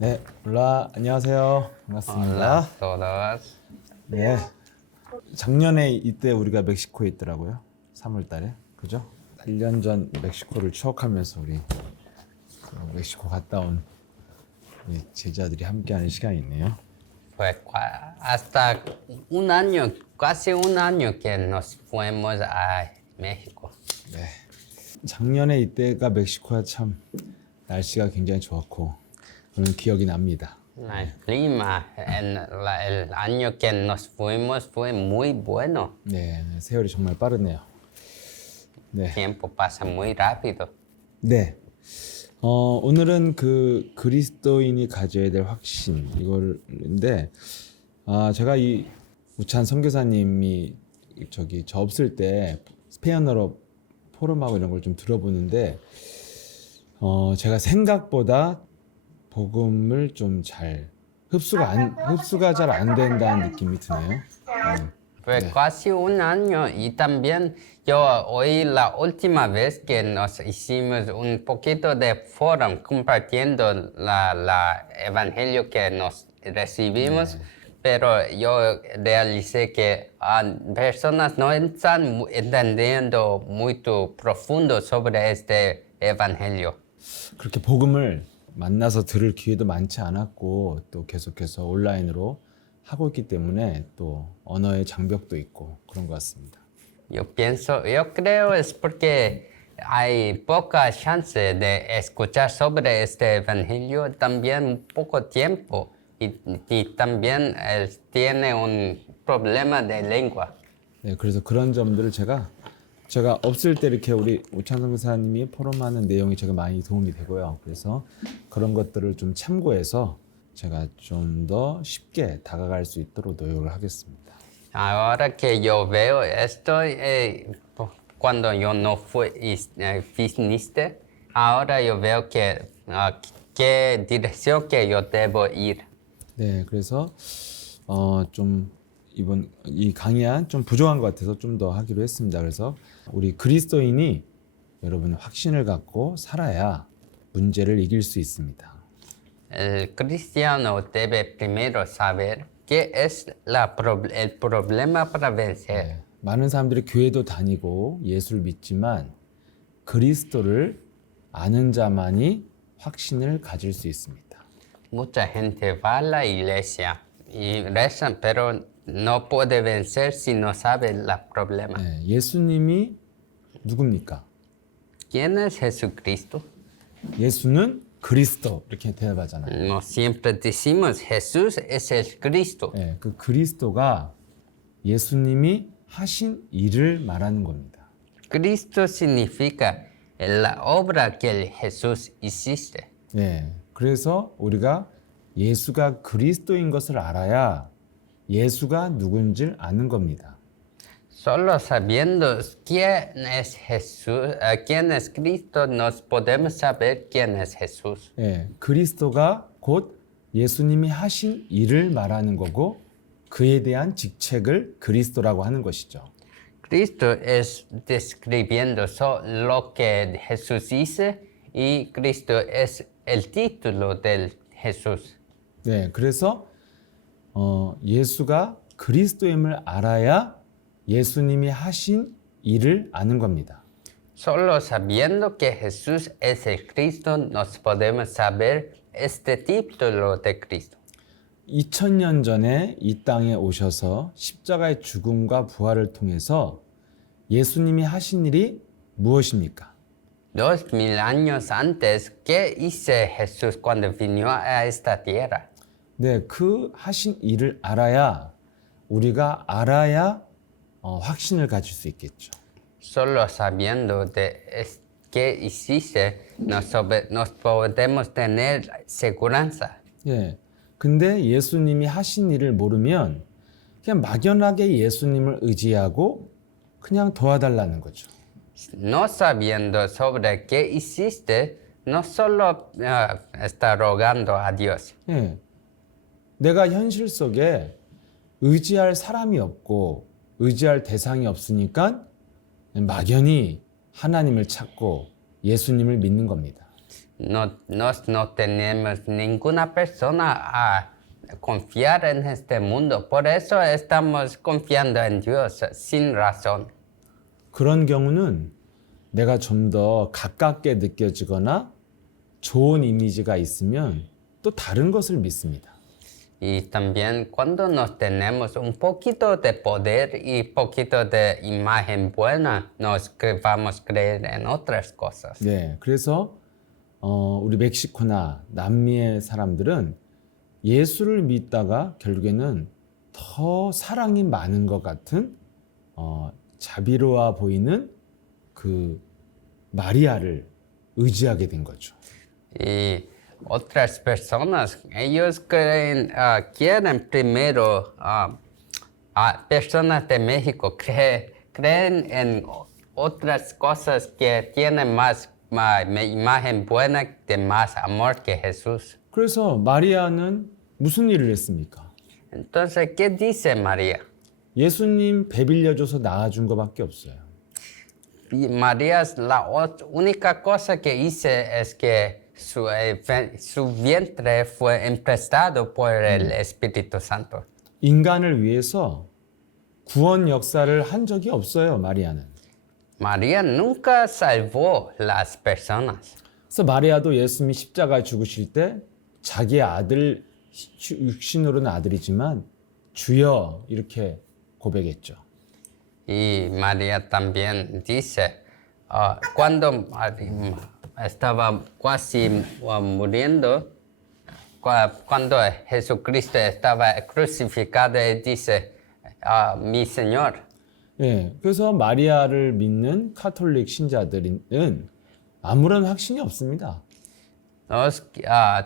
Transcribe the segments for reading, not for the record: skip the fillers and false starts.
네, 올라 안녕하세요. 반갑습니다. Hola a todos. 네, 작년에 이때 우리가 멕시코에 있더라고요. 3월 달에, 그죠? 1년 전 멕시코를 추억하면서 우리 멕시코 갔다 온 우리 제자들이 함께하는 시간이 있네요. Pues hasta un año, casi un año que nos fuimos a México. 네, 작년에 이때가 멕시코가 참 날씨가 굉장히 좋았고 그런 기억이 납니다. El clima el año que nos fuimos fue muy bueno. 네, 세월이 정말 빠르네요. 네. Tiempo pasa muy rápido. 네. 오늘은 그 그리스도인이 가져야 될 확신 이거인데 제가 이 우찬 선교사님이 저 없을 때 스페인어로 포럼하고 이런 걸 좀 들어보는데 제가 생각보다 복음을 좀 잘 흡수가 잘 안 된다는 느낌이 드네요. Fue casi un año y también yo oí la última vez que nos hicimos un poquito de forum compartiendo la evangelio que nos recibimos, pero yo realicé que personas no están entendiendo muy profundo sobre este evangelio. 그렇게 복음을 만나서 들을 기회도 많지 않았고 또 계속해서 온라인으로 하고 있기 때문에 또 언어의 장벽도 있고 그런 것 같습니다. Yo creo es porque hay poca chance de escuchar sobre este evangelio, también poco tiempo y también tiene un problema de lengua. 네, 그래서 그런 점들을 제가 없을 때 이렇게 우리 우찬 선교사님이 포럼하는 내용이 제가 많이 도움이 되고요. 그래서 그런 것들을 좀 참고해서 제가 좀 더 쉽게 다가갈 수 있도록 노력을 하겠습니다. Ahora que yo veo esto, cuando yo no viniste, ahora yo veo que qué dirección que yo debo ir. 네, 그래서 좀 이번 이 강의안 좀 부족한 것 같아서 좀 더 하기로 했습니다. 그래서 우리 그리스도인이 여러분 확신을 갖고 살아야 문제를 이길 수 있습니다. El cristiano debe primero saber qué es el problema para vencer. 네, 많은 사람들이 교회도 다니고 예수를 믿지만 그리스도를 아는 자만이 확신을 가질 수 있습니다. Mucha gente va a la iglesia y rezan, pero no puede vencer si no sabe el problema. 네, 예수님이 누굽니까? ¿Quién es Jesucristo? 예수는 그리스도 이렇게 대답하잖아요. No siempre decimos Jesús es el Cristo. 네, 그 그리스도가 예수님이 하신 일을 말하는 겁니다. Cristo significa la obra que Jesús hiciste. 네, 그래서 우리가 예수가 그리스도인 것을 알아야 예수가 누군지를 아는 겁니다. Solo sabiendo quién es Jesús, quién es Cristo, nos podemos saber quién es Jesús. 네, 그리스도가 곧 예수님이 하신 일을 말하는 거고 그에 대한 직책을 그리스도라고 하는 것이죠. Cristo es describiendo lo que Jesús hizo y Cristo es el título del Jesús. 네, 그래서 예수가 그리스도임을 알아야 예수님이 하신 일을 아는 겁니다. Solo sabiendo que Jesús es el Cristo, nos podemos saber este título de Cristo. 2000년 전에 이 땅에 오셔서 십자가의 죽음과 부활을 통해서 예수님이 하신 일이 무엇입니까? 2000 años antes, ¿qué hizo Jesús cuando vino a esta tierra? 네, 그 하신 일을 우리가 알아야 확신을 가질 수 있겠죠. Solo sabiendo de qué hiciste, nos podemos tener seguridad. 예. 근데 예수님이 하신 일을 모르면 그냥 막연하게 예수님을 의지하고 그냥 도와달라는 거죠. No sabiendo sobre qué hiciste, no solo está rogando a Dios. 예. 내가 현실 속에 의지할 사람이 없고 의지할 대상이 없으니까 막연히 하나님을 찾고 예수님을 믿는 겁니다. Nos no tenemos ninguna persona a confiar en este mundo. Por eso estamos confiando en Dios sin razón. 그런 경우는 내가 좀 더 가깝게 느껴지거나 좋은 이미지가 있으면 또 다른 것을 믿습니다. Y también cuando nos tenemos un poquito de poder y poquito de imagen buena, vamos a creer en otras cosas. 네, 그래서 우리 멕시코나 남미의 사람들은 예수를 믿다가 결국에는 더 사랑이 많은 것 같은 자비로워 보이는 그 마리아를 의지하게 된 거죠. Y otras personas, ellos quieren primero, personas de México creen en otras cosas que tienen más imagen buena, de más amor que Jesús. 그래서 마리아는 무슨 일을 했습니까? Entonces, ¿qué dice María? 예수님 배 빌려줘서 낳아준 것밖에 없어요. Y María, la única cosa que hice es que su vientre fue emprestado por el Espíritu Santo. 인간을 위해서 구원 역사를 한 적이 없어요, 마리아는. María nunca salvó las personas. 그래서 마리아도 예수님이 십자가에 죽으실 때 자기의 아들, 육신으로는 아들이지만 주여 이렇게 고백했죠. Y María también dice, cuando estaba casi muriendo, cuando Jesucristo estaba crucificado, él dice, mi Señor. 예, 그래서 마리아를 믿는 카톨릭 신자들은 아무런 확신이 없습니다.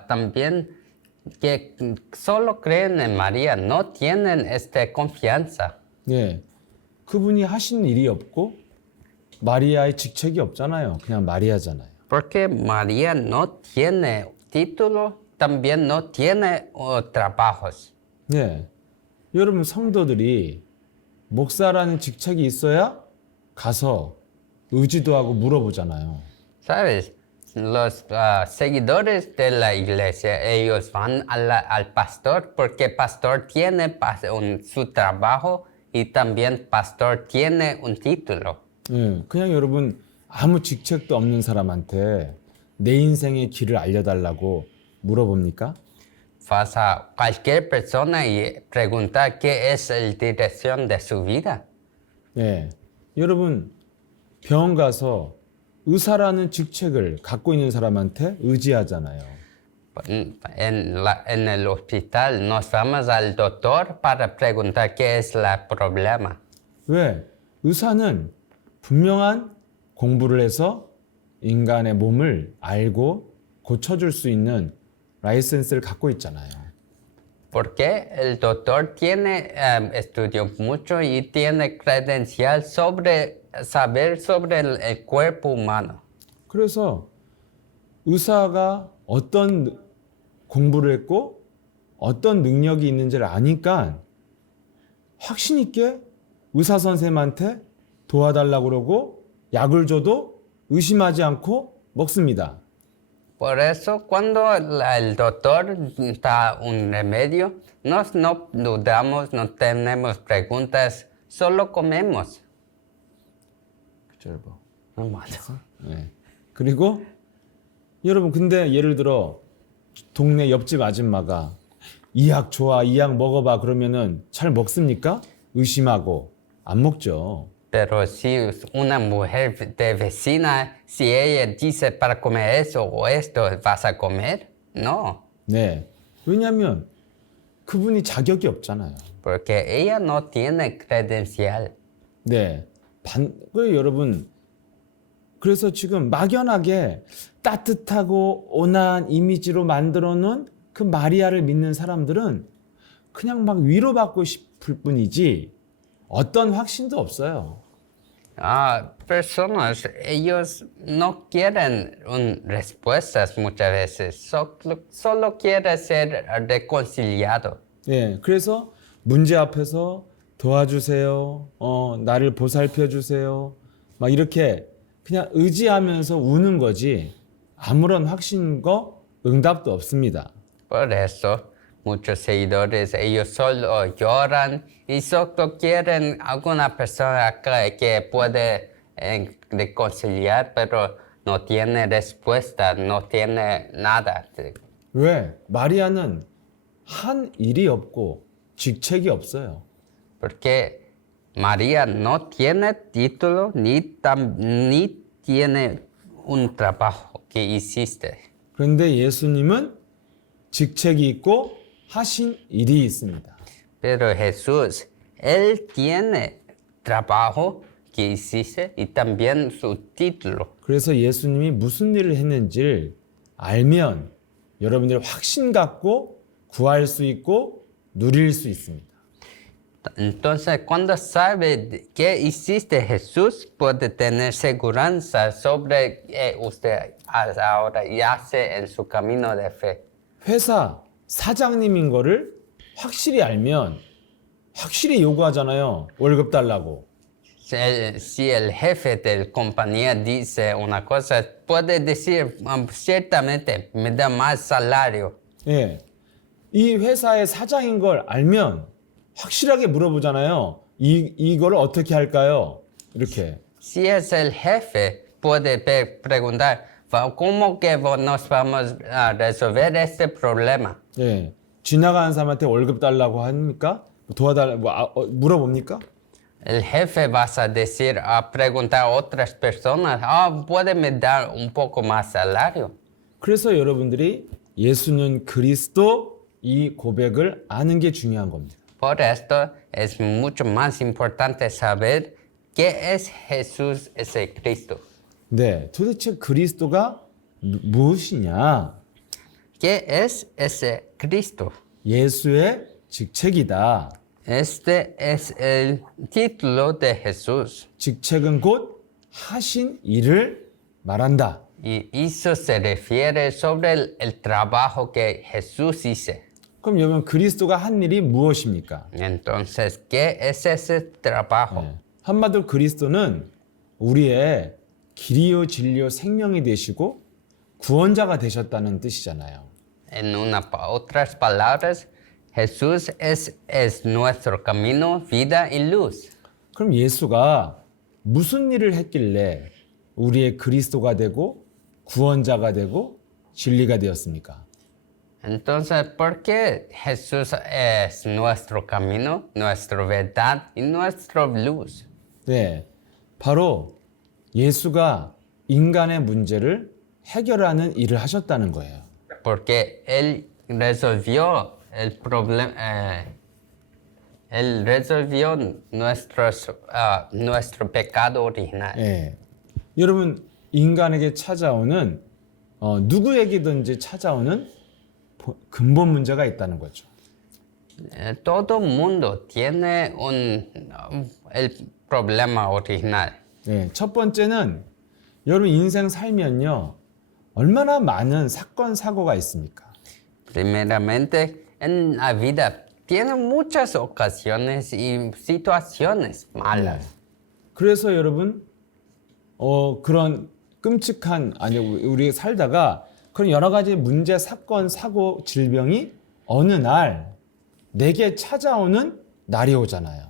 También que solo creen en María, no tienen esta confianza. 예, 그분이 하신 일이 없고 마리아의 직책이 없잖아요. 그냥 마리아잖아요. Porque María no tiene título, también no tiene trabajos. 예, 여러분 성도들이 목사라는 직책이 있어야 가서 의지도 하고 물어보잖아요. ¿Sabes? Los seguidores de la iglesia, ellos van al pastor porque el pastor tiene su trabajo y también pastor tiene un título. 예, 그냥 여러분 아무 직책도 없는 사람한테 내 인생의 길을 알려달라고 물어봅니까? Vas a cualquier persona y pregunta qué es la dirección de su vida. 예, 여러분 병원 가서 의사라는 직책을 갖고 있는 사람한테 의지하잖아요. En el hospital nos vamos al doctor para preguntar qué es el problema. 왜? 의사는 분명한 공부를 해서 인간의 몸을 알고 고쳐줄 수 있는 라이센스를 갖고 있잖아요. Porque el doctor tiene estudió mucho y tiene credencial sobre saber sobre el cuerpo humano. 그래서 의사가 어떤 공부를 했고 어떤 능력이 있는지를 아니까 확신 있게 의사 선생님한테 도와달라고 그러고 약을 줘도 의심하지 않고 먹습니다. Por eso cuando el doctor da un remedio, no dudamos, no tenemos preguntas, solo comemos. 짧아. 맞아. 네. 그리고 여러분 근데 예를 들어 동네 옆집 아줌마가 이 약 좋아, 이 약 먹어봐 그러면은 잘 먹습니까? 의심하고 안 먹죠. Pero si una mujer de vecina, si ella dice para comer eso o esto, ¿vas a comer? No, 네. 왜냐하면 그분이 자격이 없잖아요. porque ella no tiene credencial. 네. 여러분 그래서 지금 막연하게 따뜻하고 온화한 이미지로 만들어 놓은 그 마리아를 믿는 사람들은 그냥 막 위로받고 싶을 뿐이지 어떤 확신도 없어요. Personas, ellos no quieren respuestas muchas veces, solo quieren ser reconciliado. 예, 그래서 문제 앞에서 도와주세요. 나를 보살펴 주세요. 막 이렇게 그냥 의지하면서 우는 거지 아무런 확신과 응답도 없습니다. Por eso, muchos seguidores, ellos solo lloran y solo quieren alguna persona que puede reconciliar, pero no tiene respuesta, no tiene nada. 왜? 마리아는 한 일이 없고 직책이 없어요. Porque María no tiene título ni tiene un trabajo que hiciste. 그런데 예수님은 직책이 있고 하신 일이 있습니다. Pero Jesús, Él tiene trabajo que hiciste y también su título. 그래서 예수님이 무슨 일을 했는지를 알면 여러분들이 확신 갖고 구할 수 있고 누릴 수 있습니다. Entonces, cuando sabe qué hiciste Jesús, puede tener seguridad sobre usted ahora yace en su camino de fe. 회사 사장님인 거를 확실히 알면 확실히 요구하잖아요. 월급 달라고. Si el jefe de la compañía dice una cosa, puede decir ciertamente, me da más salario. 예. 이 회사의 사장인 걸 알면 확실하게 물어보잖아요. 이거를 어떻게 할까요? 이렇게. Si es el jefe, puede preguntar, ¿cómo que nos vamos a resolver este problema? 예. 지나가는 사람한테 월급 달라고 합니까? 도와달라고 물어봅니까? El jefe vas a decir, a preguntar a otras personas, ¿puede me dar un poco más salario? 그래서 여러분들이 예수는 그리스도 이 고백을 아는 게 중요한 겁니다. Por esto es mucho más importante saber qué es Jesús, ese Cristo. 네, 도대체 그리스도가 무엇이냐? ¿Qué es ese Cristo? 예수의 직책이다. Este es el título de Jesús. 직책은 곧 하신 일을 말한다. Y eso se refiere sobre el trabajo que Jesús hizo. 그럼 여러분 그리스도가 한 일이 무엇입니까? Entonces, ¿qué es ese trabajo? 네. 한마디로 그리스도는 우리의 길이요 진리요 생명이 되시고 구원자가 되셨다는 뜻이잖아요. En otras palabras, Jesús es nuestro camino, vida y luz. 그럼 예수가 무슨 일을 했길래 우리의 그리스도가 되고 구원자가 되고 진리가 되었습니까? Entonces, ¿por qué Jesús es nuestro camino, nuestra verdad y nuestra luz? 네, 바로 예수가 인간의 문제를 해결하는 일을 하셨다는 거예요. Porque Él resolvió el problema, Él resolvió nuestro pecado original. 예. 여러분 인간에게 찾아오는 누구에게든지 찾아오는 근본 문제가 있다는 거죠. Todo mundo tiene el problema original. 예. 첫 번째는 여러분 인생 살면요 얼마나 많은 사건 사고가 있습니까? Primeramente, en la vida tiene muchas ocasiones y situaciones malas. 그래서 여러분 그런 끔찍한 우리 살다가 그런 여러 가지 문제, 사건, 사고, 질병이 어느 날 내게 찾아오는 날이 오잖아요.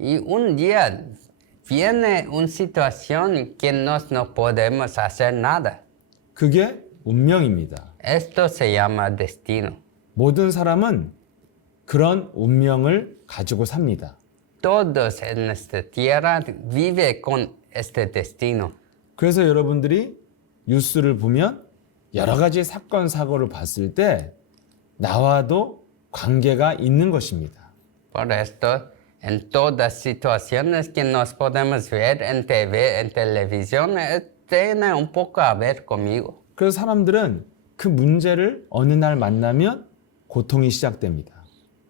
Y un día viene una situación que no podemos hacer nada. 그게 운명입니다. Esto se llama destino. 모든 사람은 그런 운명을 가지고 삽니다. Todos en esta tierra viven con este destino. 그래서 여러분들이 뉴스를 보면 여러 가지 사건, 사고를 봤을 때 나와도 관계가 있는 것입니다. Por esto, en todas situaciones que nos podemos ver en TV, en televisión, tiene un poco a ver conmigo. 그래서 사람들은 그 문제를 어느 날 만나면 고통이 시작됩니다.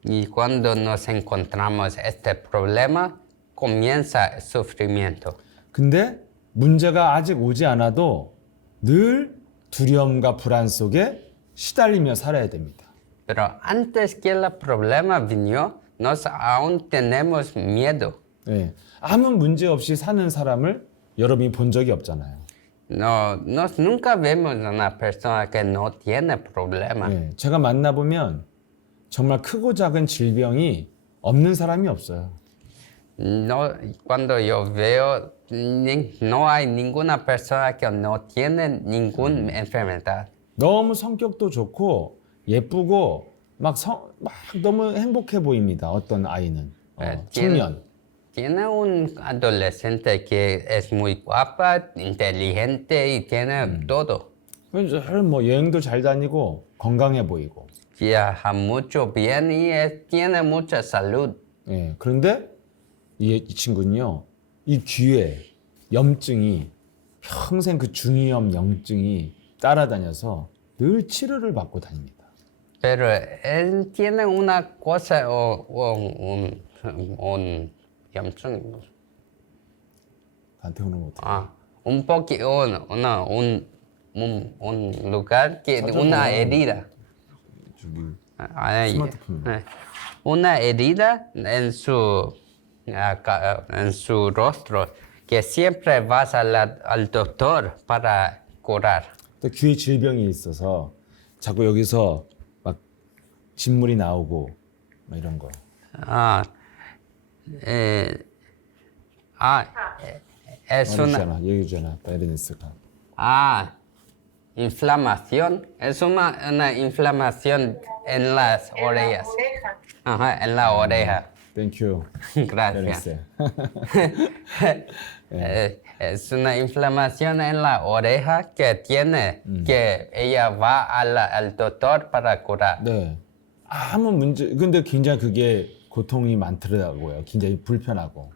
Y cuando nos encontramos este problema, comienza el sufrimiento. 근데 문제가 아직 오지 않아도 늘 두려움과 불안 속에 시달리며 살아야 됩니다. Pero antes que el problema vino, nos aún tenemos miedo. 네, 아무 문제 없이 사는 사람을 여러분이 본 적이 없잖아요. nunca vemos una persona que no tiene problema. 예, 제가 만나보면 정말 크고 작은 질병이 없는 사람이 없어요. No, cuando yo veo, no hay ninguna persona que no tiene ninguna enfermedad. 너무 성격도 좋고 예쁘고 막 너무 행복해 보입니다. 어떤 아이는 청년. Tiene un adolescente que es muy guapa, inteligente y tiene todo. 뭐 여행도 잘 다니고 건강해 보이고. Viaja mucho bien y tiene mucha salud. 예, 그런데 이 친구는요, 이 귀에 염증이 평생 그 중이염 염증이 따라다녀서 늘 치료를 받고 다닙니다. Pero él tiene una cosa un 염증. 나한테 오는 거 어떡해. Un poquito, un lugar que una herida. 저기 Ay, 스마트폰. una herida en su rostro que siempre vas al doctor para curar. 또 귀에 질병이 있어서 자꾸 여기서 막 진물이 나오고 막 이런 거. Es una 얘기 주잖아. 바이러스가. inflamación. Es una inflamación en las orejas. Ajá, en la oreja. 땡큐. Gracias. Es una inflamación en la oreja que tiene, que ella va al doctor para curar. 네. 아무 문제. 근데 굉장히 그게 고통이 많더라고요. 굉장히 불편하고.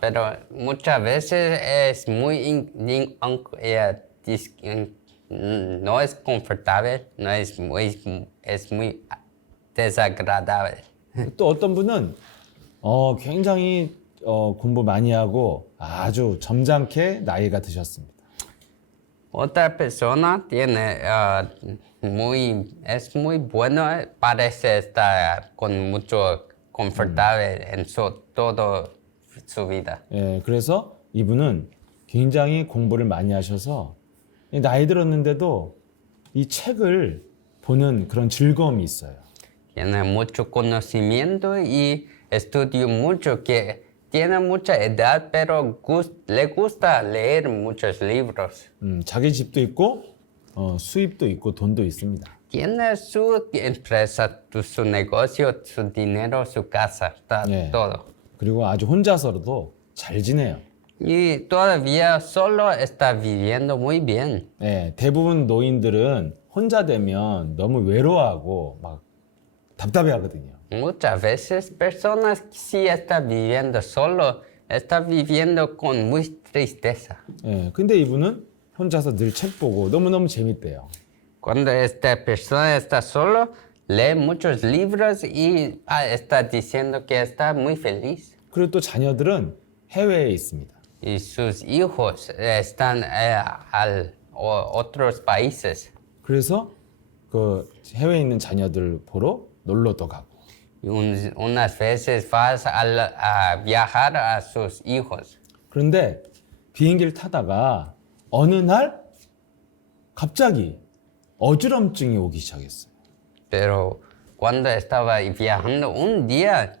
Pero muchas veces es muy no es confortable, no es muy desagradable. 또 어떤 분은 굉장히 공부 많이 하고 아주 점잖게 나이가 드셨습니다. Otra persona tiene es muy bueno, parece estar con mucho confortable en todo su vida. 예, 그래서 이분은 굉장히 공부를 많이 하셔서 나이 들었는데도 이 책을 보는 그런 즐거움이 있어요. Tiene mucho conocimiento y estudia mucho, que tiene mucha edad, pero le gusta leer muchos libros. 자기 집도 있고 수입도 있고 돈도 있습니다. Tiene su empresa, su negocio, su dinero, su casa, 예. todo. 그리고 아주 혼자서도 잘 지내요. Y todavía solo está viviendo muy bien. 예, 대부분 노인들은 혼자 되면 너무 외로워하고 막 답답해하거든요. Muchas veces personas que sí están viviendo solo, están viviendo con muy tristeza. 예, 근데 이분은 혼자서 늘 책 보고 너무너무 재밌대요. Cuando esta persona está solo, lee muchos libros y está diciendo que está muy feliz. 그리고 또 자녀들은 해외에 있습니다. Y sus hijos están otros países. 그래서 그 해외에 있는 자녀들 보러 놀러도 가고. Y unas veces vas a viajar a sus hijos. 그런데 비행기를 타다가 어느 날 갑자기 어지럼증이 오기 시작했어요. Pero cuando estaba viajando un día,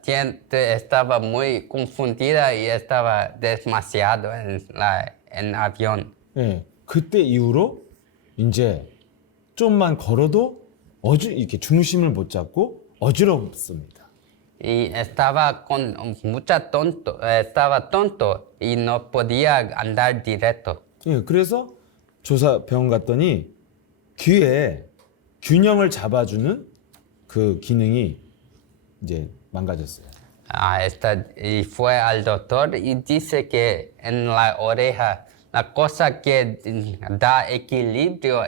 estaba muy confundida y estaba demasiado en avión. 예, 그때 이후로 이제 좀만 걸어도 이렇게 중심을 못 잡고 어지럽습니다. Y estaba estaba tonto y no podía andar directo. 예, 그래서 병원 갔더니 귀에 균형을 잡아주는 그 기능이 이제 망가졌어요. Y fue al doctor y dice que en la oreja la cosa que da equilibrio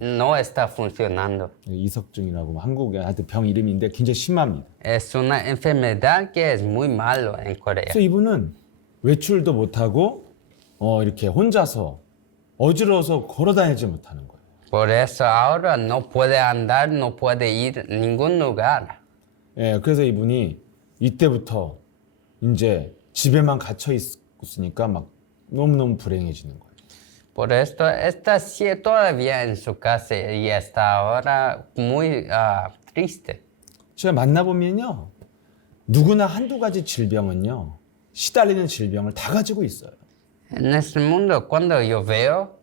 no está funcionando. 이석증이라고 한국에 하여튼 병 이름인데 굉장히 심합니다. Es una enfermedad que es muy malo en Corea. 그래서 이분은 외출도 못하고 이렇게 혼자서 어지러워서 걸어다니지 못하는 거예요. Por eso ahora no puede andar, no puede ir a ningún lugar. 예, 그래서 이분이 이때부터 이제 집에만 갇혀 있으니까 막 너무너무 불행해지는 거예요. Por esto está todavía en su casa y está ahora muy triste. 제가 만나보면요. 누구나 한두 가지 질병은요. 시달리는 질병을 다 가지고 있어요. En este mundo, cuando yo veo,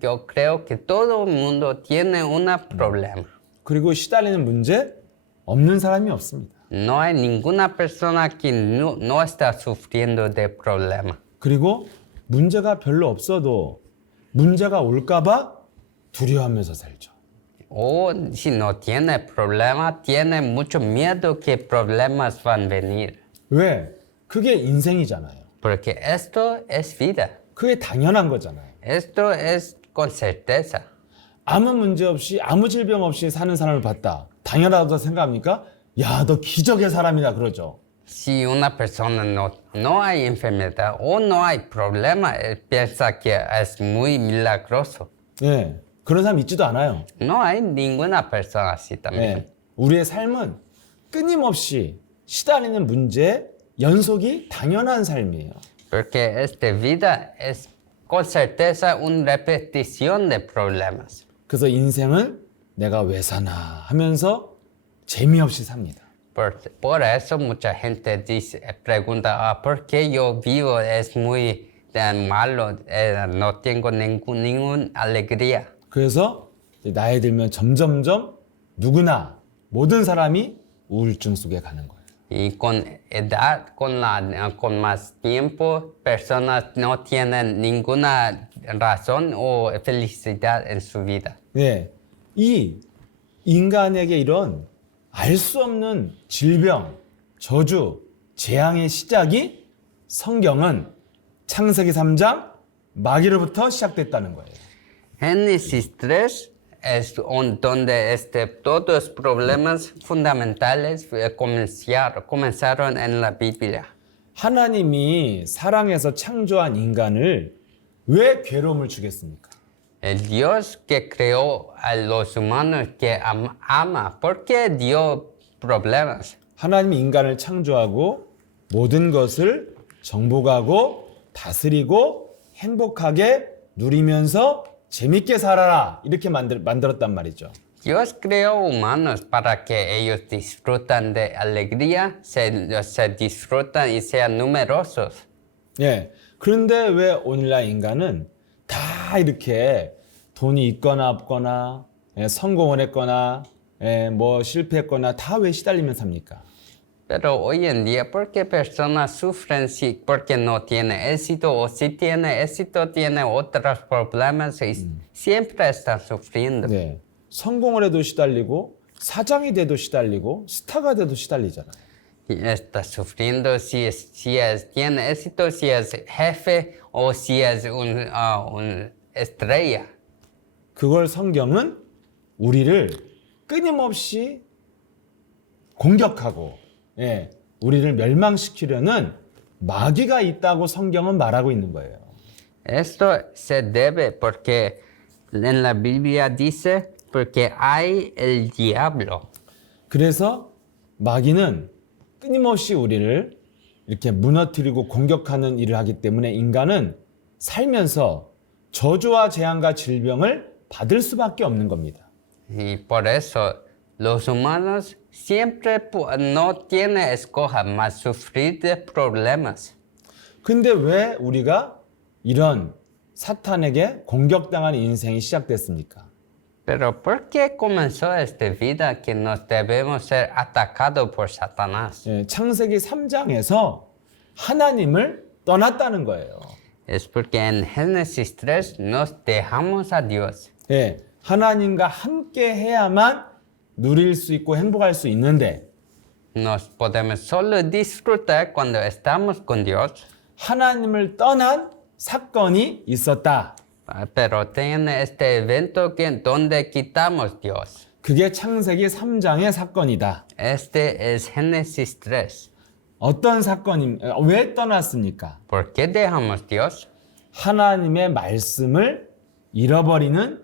yo creo que todo el mundo tiene un problema. 그리고 시달리는 문제 없는 사람이 없습니다. No hay ninguna persona que no está sufriendo de problema. 그리고 문제가 별로 없어도 문제가 올까봐 두려워하면서 살죠. O si no tiene problema, tiene mucho miedo que problemas van a venir. 왜? 그게 인생이잖아요. Porque esto es vida. 그게 당연한 거잖아요. Esto es con certeza. 아무 문제 없이 아무 질병 없이 사는 사람을 봤다. 당연하다고 생각합니까? 야, 너 기적의 사람이다 그러죠. Si una persona no hay enfermedad o no hay problema, él piensa que es muy milagroso. 예, 그런 사람 있지도 않아요. No hay ninguna persona así también. 예, 우리의 삶은 끊임없이 시달리는 문제의 연속이 당연한 삶이에요. Porque esta vida es con certeza una repetición de problemas. 그래서 인생을 내가 왜 사나 하면서 재미없이 삽니다. Por eso mucha gente pregunta, ¿por qué yo vivo? Es muy malo, no tengo ninguna alegría. 그래서 나이 들면 점점점 누구나 모든 사람이 우울증 속에 가는 거예요. Y con edad, con más tiempo, personas no tienen ninguna razón o felicidad en su vida. 네, 이 인간에게 이런 알 수 없는 질병, 저주, 재앙의 시작이 성경은 창세기 3장 마귀로부터 시작됐다는 거예요. Génesis 3 es donde todos los problemas fundamentales comenzaron en la Biblia. 하나님이 사랑해서 창조한 인간을 왜 괴로움을 주겠습니까? El Dios que creó a los humanos que ama, ¿por qué dio problemas? 하나님이 인간을 창조하고 모든 것을 정복하고 다스리고 행복하게 누리면서 재밌게 살아라 이렇게 만들었단 말이죠. Dios creó humanos para que ellos disfrutan de alegría, se disfrutan y sean numerosos. 예. 그런데 왜 오늘날 인간은 다 이렇게 돈이 있거나 없거나 성공을 했거나 뭐 실패했거나 다 왜 시달리면 삽니까? Pero hoy en día, ¿por qué personas sufren porque no tiene éxito o si tiene éxito tiene otros problemas y siempre están sufriendo? 네. 성공을 해도 시달리고 사장이 돼도 시달리고 스타가 돼도 시달리잖아요. Y está sufriendo tiene éxito, si es jefe o si es un estrella. 그걸 성경은 우리를 끊임없이 공격하고 우리를 멸망시키려는 마귀가 있다고 성경은 말하고 있는 거예요. Esto se debe porque en la Biblia dice porque hay el diablo. 그래서 마귀는 끊임없이 우리를 이렇게 무너뜨리고 공격하는 일을 하기 때문에 인간은 살면서 저주와 재앙과 질병을 받을 수밖에 없는 겁니다. Y por eso los humanos siempre no tienen escoja más sufrir de problemas. 근데 왜 우리가 이런 사탄에게 공격당하는 인생이 시작됐습니까? Pero ¿por qué comenzó esta vida que nos debemos ser atacados por Satanás? 창세기 3장에서 하나님을 떠났다는 거예요. Es porque en Génesis 3 nos dejamos a Dios. 하나님과 함께 해야만 누릴 수 있고 행복할 수 있는데 Nos podemos solo disfrutar cuando estamos con Dios. 하나님을 떠난 사건이 있었다. Pero tiene este evento donde quitamos Dios. 그게 창세기 3장의 사건이다. Este es Génesis 3. 어떤 왜 떠났습니까? ¿Por qué dejamos Dios? 하나님의 말씀을 잃어버리는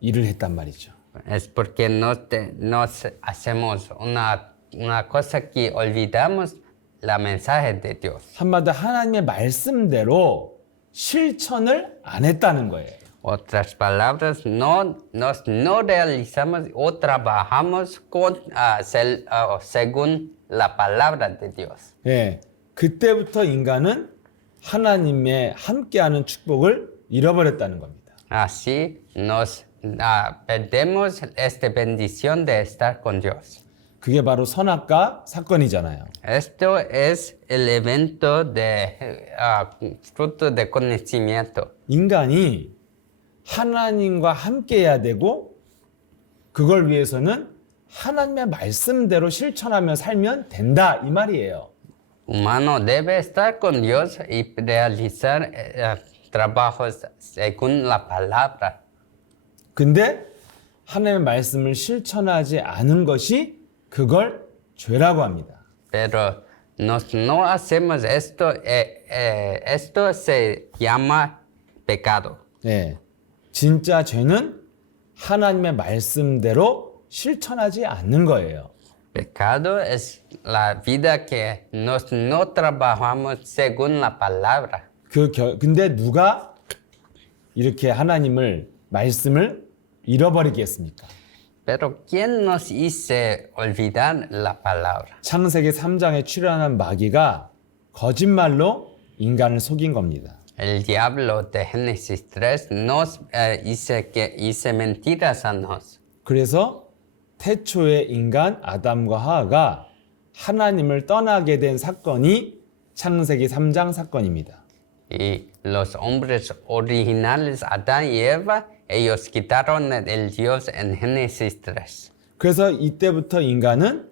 일을 했단 말이죠. Es porque nos hacemos una cosa que olvidamos la mensaje de Dios. 한마디로 하나님의 말씀대로 실천을 안 했다는 거예요. Otras palabras, no realizamos o trabajamos según la palabra de Dios. 예, 그때부터 인간은 하나님의 함께하는 축복을 잃어버렸다는 겁니다. Así nos perdemos esta bendición de estar con Dios. 그게 바로 선악과 사건이잖아요. Esto es el evento de fruto de conocimiento. 인간이 하나님과 함께해야 되고 그걸 위해서는 하나님의 말씀대로 실천하며 살면 된다 이 말이에요. Humano debe estar con Dios y realizar trabajos según la palabra. 근데 하나님의 말씀을 실천하지 않은 것이 그걸 죄라고 합니다. Pero no hacemos esto, esto se llama pecado. 예, 진짜 죄는 하나님의 말씀대로 실천하지 않는 거예요. Pecado es la vida que no trabajamos según la palabra. 근데 누가 이렇게 하나님을 말씀을 잃어버리겠습니까? Pero ¿quién nos hizo olvidar la palabra? 창세기 3장에 출현한 마귀가 거짓말로 인간을 속인 겁니다. El diablo de Génesis 3 nos hizo mentiras a nos. 그래서 태초의 인간 아담과 하와가 하나님을 떠나게 된 사건이 창세기 3장 사건입니다. Y los hombres originales, Adán y Eva, ellos quitaron el Dios en Génesis 3. 그래서 이때부터 인간은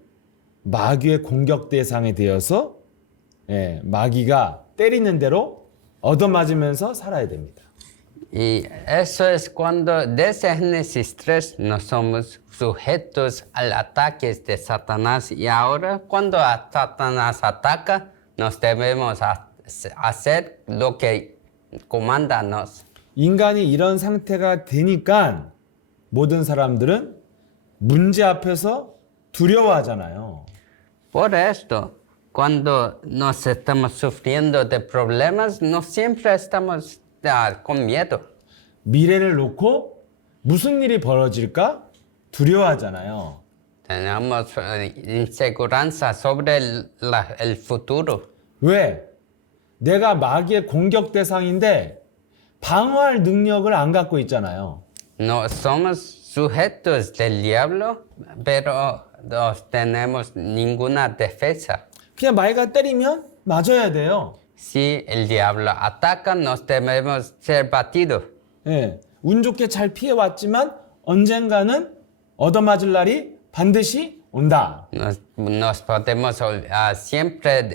마귀의 공격 대상이 되어서 마귀가 때리는 대로 얻어맞으면서 살아야 됩니다. Y eso es cuando desde Génesis 3 no somos sujetos al ataque de Satanás y ahora cuando Satanás ataca nos debemos hacer lo que comanda a nos. 인간이 이런 상태가 되니까 모든 사람들은 문제 앞에서 두려워하잖아요. Por esto, cuando nos estamos sufriendo de problemas, no siempre estamos con miedo. 미래를 놓고 무슨 일이 벌어질까 두려워하잖아요. Tenemos inseguranza sobre el futuro. 왜? 내가 마귀의 공격 대상인데 방어할 능력을 안 갖고 있잖아요. No somos sujetos del diablo, pero no tenemos ninguna defensa. 그냥 마귀가 때리면 맞아야 돼요. Si el diablo ataca, nos debemos ser batidos. 예, 운 좋게 잘 피해왔지만 언젠가는 얻어맞을 날이 반드시 온다. Nos podemos siempre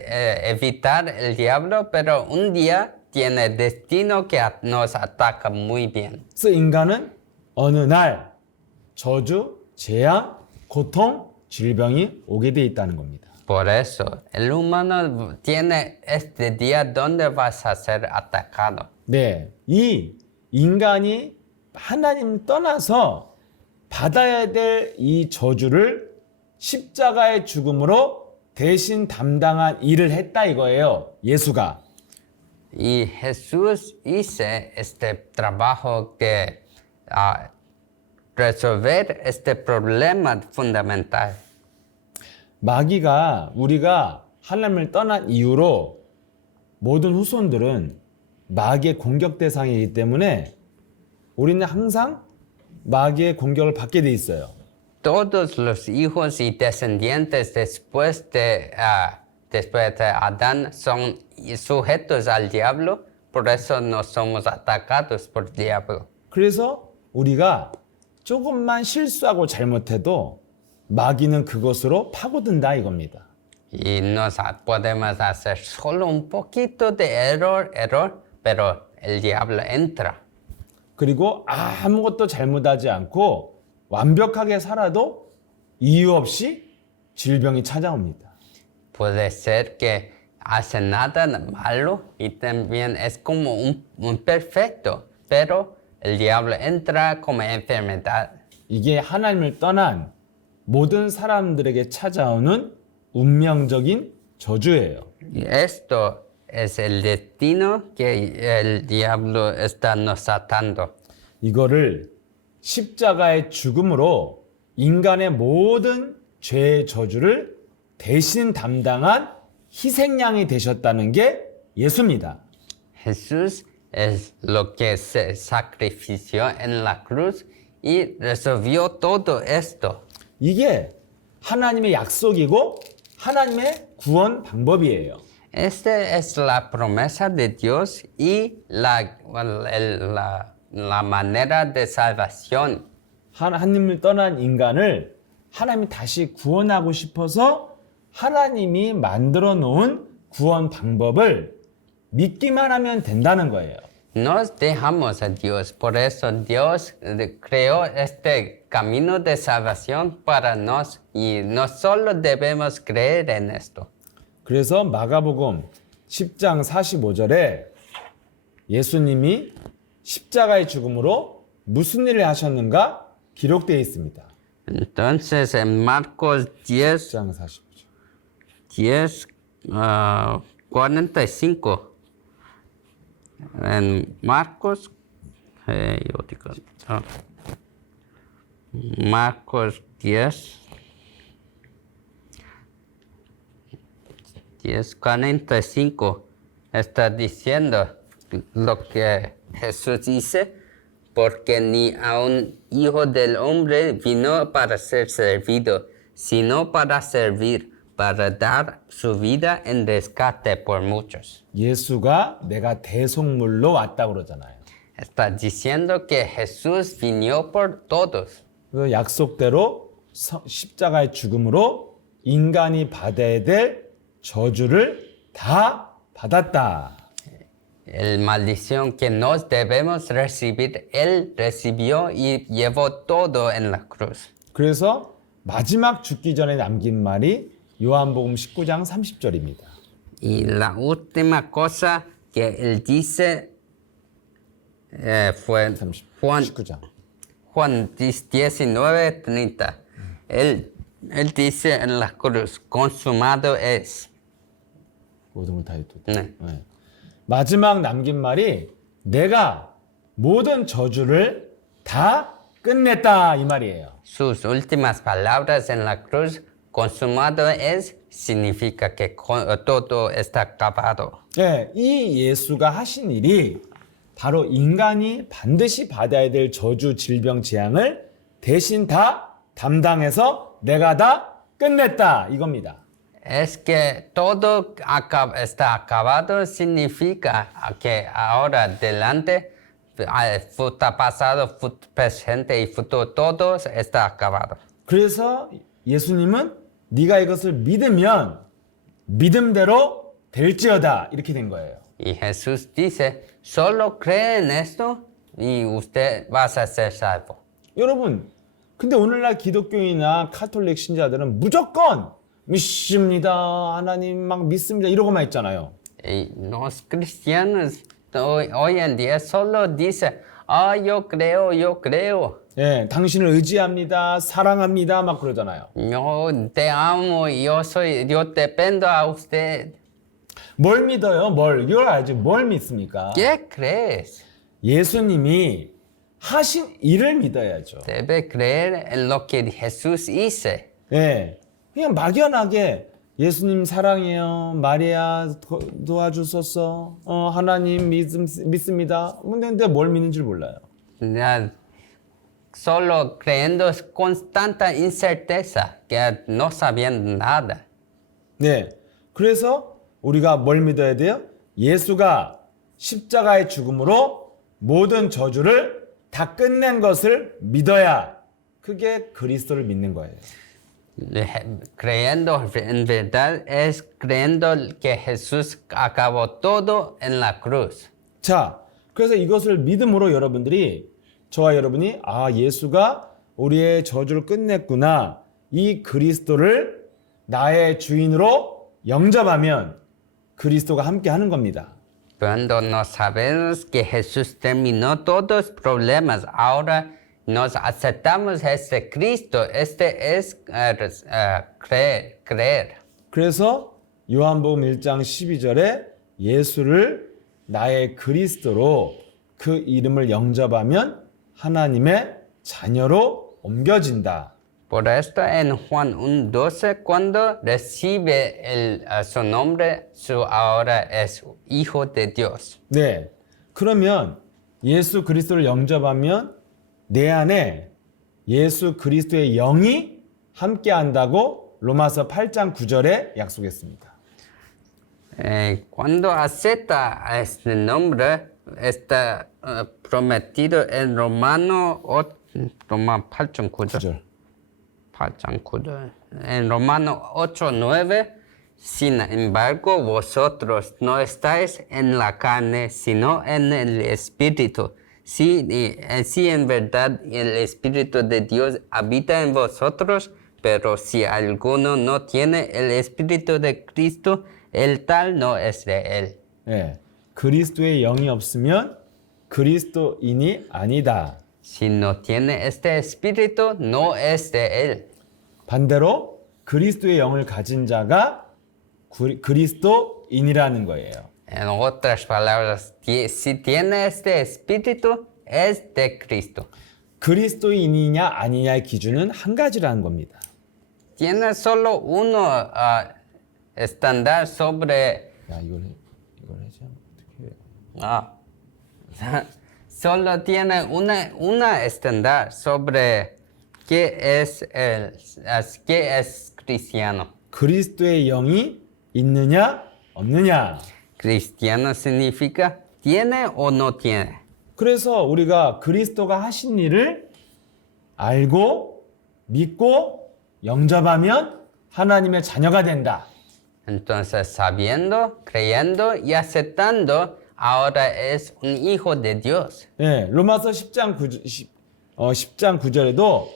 evitar el diablo, pero un día tiene destino que nos ataca muy bien. 그래서 인간은 어느 날 저주, 재앙, 고통, 질병이 오게 돼 있다는 겁니다. Por eso, el humano tiene este día donde vas a ser atacado. 네, 이 인간이 하나님 떠나서 받아야 될 이 저주를 십자가의 죽음으로 대신 담당한 일을 했다 이거예요. 예수가. Y Jesús hizo este trabajo de resolver este problema fundamental. 마귀가 우리가 하나님을 떠난 이후로 모든 후손들은 마귀의 공격 대상이기 때문에 우리는 항상 마귀의 공격을 받게 돼 있어요. Todos los hijos y descendientes después de Adán son sujetos al diablo, por eso no somos atacados por el diablo. 그래서 우리가 조금만 실수하고 잘못해도 마귀는 그것으로 파고든다 이겁니다. Y nos podemos hacer solo un poquito de error, pero el diablo entra. 그리고 아무것도 잘못하지 않고 완벽하게 살아도 이유 없이 질병이 찾아옵니다. Puede ser que hace nada malo y también es como un perfecto, pero el diablo entra como enfermedad. 이게 하나님을 떠난 모든 사람들에게 찾아오는 운명적인 저주예요. Y esto es el destino que el diablo está nos atando. 이거를 십자가의 죽음으로 인간의 모든 죄의 저주를 대신 담당한 희생양이 되셨다는 게 예수입니다. Jesús es lo que se sacrifició en la cruz y resolvió todo esto. 이게 하나님의 약속이고 하나님의 구원 방법이에요. Esta es la promesa de Dios y la manera de salvación. 하나님을 떠난 인간을 하나님이 다시 구원하고 싶어서 하나님이 만들어 놓은 구원 방법을 믿기만 하면 된다는 거예요. Nos dejamos a Dios, por eso Dios creó este camino de salvación para nos y no solo debemos creer en esto. 그래서 마가복음 10장 45절에 예수님이 십자가의 죽음으로 무슨 일을 하셨는가 기록되어 있습니다. Entonces en Marcos 10, 10장 45절. 45. En Marcos, Marcos 10:45 está diciendo lo que Jesús dice, porque ni aun Hijo del Hombre vino para ser servido, sino para servir, para dar su vida en rescate por muchos. 예수가 내가 대속물로 왔다고 그러잖아요. Está diciendo que Jesús vino por todos. 그래서 약속대로 십자가의 죽음으로 인간이 받아야 될 저주를 다 받았다. El maldición que nos debemos recibir, Él recibió y llevó todo en la cruz. 그래서 마지막 죽기 전에 남긴 말이 요한복음 19장 30절입니다. Y la última cosa que Él dice fue 19장. Juan 19:30. Él dice en la cruz, consumado es. 모든 걸 다 이루었다. 네. 네. 마지막 남긴 말이 내가 모든 저주를 다 끝냈다 이 말이에요. Sus últimas palabras en la cruz, consumado es, significa que todo está acabado. 네, 이 예수가 하신 일이 바로 인간이 반드시 받아야 될 저주, 질병, 재앙을 대신 다 담당해서 내가 다 끝냈다 이겁니다. Es que todo está acabado, significa que ahora adelante, futuro pasado, futuro presente y futuro, todo está acabado. 그래서 예수님은 네가 이것을 믿으면 믿음대로 될지어다 이렇게 된 거예요. Y Jesús dice, solo cree en esto y usted va a ser salvo. 여러분, 근데 오늘날 기독교인이나 카톨릭 신자들은 무조건 믿습니다, 하나님 막 믿습니다 이러고만 있잖아요. Y los cristianos hoy en día solo dicen, yo creo. 예, 당신을 의지합니다, 사랑합니다 막 그러잖아요. Yo te amo, yo dependo a usted. 뭘 믿어요? 이걸 알지 뭘 믿습니까? ¿Qué crees? 예수님이 하신 일을 믿어야죠. Debe creer en lo que Jesús hizo. 예, 그냥 막연하게 예수님 사랑해요, 마리아 도와주소서, 하나님 믿습니다. 근데 뭘 믿는지 몰라요. Ya, solo creyendo con tanta incerteza que no sabiendo nada. 네, 그래서 우리가 뭘 믿어야 돼요? 예수가 십자가의 죽음으로 모든 저주를 다 끝낸 것을 믿어야 그게 그리스도를 믿는 거예요. Creyendo en verdad es creyendo que Jesús acabó todo en la cruz. 자, 그래서 이것을 믿음으로 여러분들이 저와 여러분이 예수가 우리의 저주를 끝냈구나. 이 그리스도를 나의 주인으로 영접하면 그리스도가 함께 하는 겁니다. Cuando nos sabemos que Jesús terminó todos los problemas, ahora nos aceptamos a este Cristo. Este es creer. 그래서 요한복음 1장 12절에 예수를 나의 그리스도로 그 이름을 영접하면 하나님의 자녀로 옮겨진다. Por esto en Juan 1:12, cuando recibe su nombre, su ahora es hijo de Dios. 네. 그러면 예수 그리스도를 영접하면 내 안에 예수 그리스도의 영이 함께 한다고 로마서 8장 9절에 약속했습니다. Cuando acepta este nombre, está prometido en Romano 8:9. 9절. En Romano 8:9, sin embargo, vosotros no estáis en la carne, sino en el Espíritu. Si en verdad el Espíritu de Dios habita en vosotros, pero si alguno no tiene el Espíritu de Cristo, el tal no es de él. 네. 그리스도의 영이 없으면 그리스도인이 아니다. Si no tiene este Espíritu, no es de él. 반대로 그리스도의 영을 가진 자가 그리스도인이라는 거예요. En otras palabras, si tiene este Espíritu, es de Cristo. 그리스도인이냐 아니냐의 기준은 한 가지라는 겁니다. Tiene solo uno estándar sobre... 야, 이걸 해지 어떻게 Solo tiene una estándar sobre qué es cristiano. 그리스도의 영이 있느냐 없느냐. Cristiano significa tiene o no tiene. 그래서 우리가 그리스도가 하신 일을 알고 믿고 영접하면 하나님의 자녀가 된다. Entonces, sabiendo, creyendo y aceptando, ahora es un hijo de Dios. 예, 로마서 10장 9절에도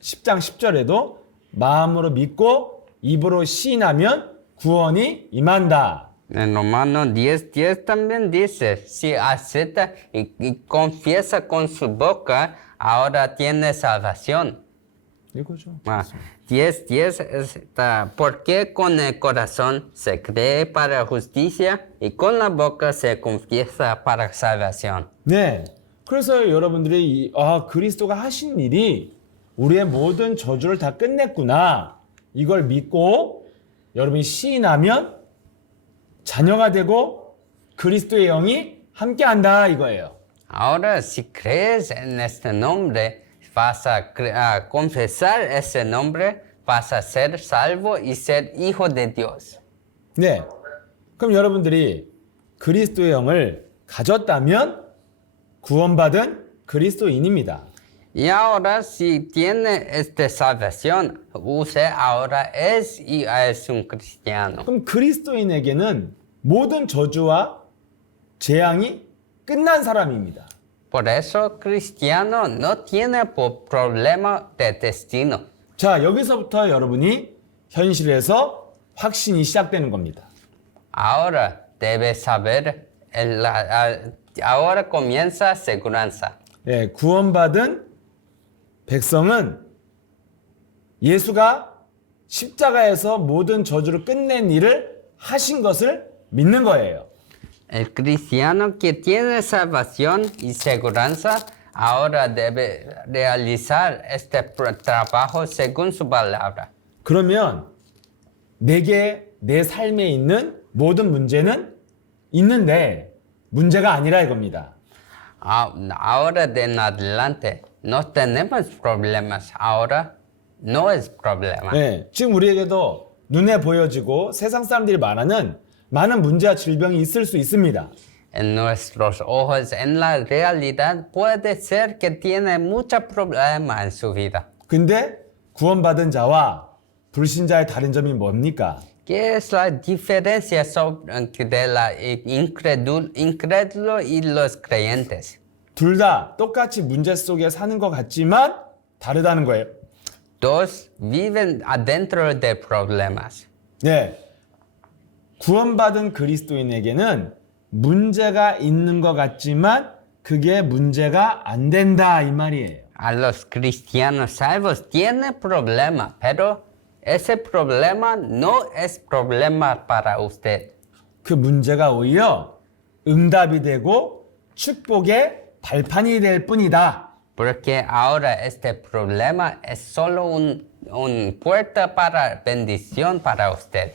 10장 10절에도 마음으로 믿고 입으로 시인하면 구원이 임한다. En Romanos 10:10 también dice, si acepta y confiesa con su boca, ahora tiene salvación. 이거죠. 10:10 está, porque con el corazón se cree para justicia y con la boca se confiesa para salvación. 네. 그래서 여러분들이 그리스도가 하신 일이 우리의 모든 저주를 다 끝냈구나. 이걸 믿고 여러분이 시인하면 자녀가 되고 그리스도의 영이 함께한다 이거예요. Ahora, si crees en este nombre, vas a confesar ese nombre, vas a ser salvo y ser hijo de Dios. 네. 그럼 여러분들이 그리스도의 영을 가졌다면 구원받은 그리스도인입니다. Y ahora, si tiene esta salvación, usted ahora es un cristiano. 그럼 그리스도인에게는 모든 저주와 재앙이 끝난 사람입니다. Por eso, cristiano no tiene problema de destino. 자, 여기서부터 여러분이 현실에서 확신이 시작되는 겁니다. Ahora debe saber, ahora comienza seguridad. 예, 구원받은 백성은 예수가 십자가에서 모든 저주를 끝낸 일을 하신 것을 믿는 거예요. El cristiano que tiene salvación y seguridad ahora debe realizar este trabajo según su palabra. 그러면 내게 내 삶에 있는 모든 문제는 있는데 문제가 아니라 이겁니다. Ahora de en adelante no tenemos problemas, ahora no es problema. 네, 지금 우리에게도 눈에 보여지고 세상 사람들이 말하는 많은 문제와 질병이 있을 수 있습니다. En nuestros ojos, en la realidad, puede ser que tiene muchos problemas en su vida. 근데 구원받은 자와 불신자의 다른 점이 뭡니까? ¿Qué es la diferencia de la incrédulo y los creyentes? 둘 다 똑같이 문제 속에 사는 것 같지만 다르다는 거예요. Dos viven adentro de problemas. 네, 구원받은 그리스도인에게는 문제가 있는 것 같지만 그게 문제가 안 된다 이 말이에요. A los cristianos salvos tiene problema, pero ese problema no es problema para usted. 그 문제가 오히려 응답이 되고 축복의 발판이 될 뿐이다. Porque ahora este problema es solo un puerta para bendición para usted.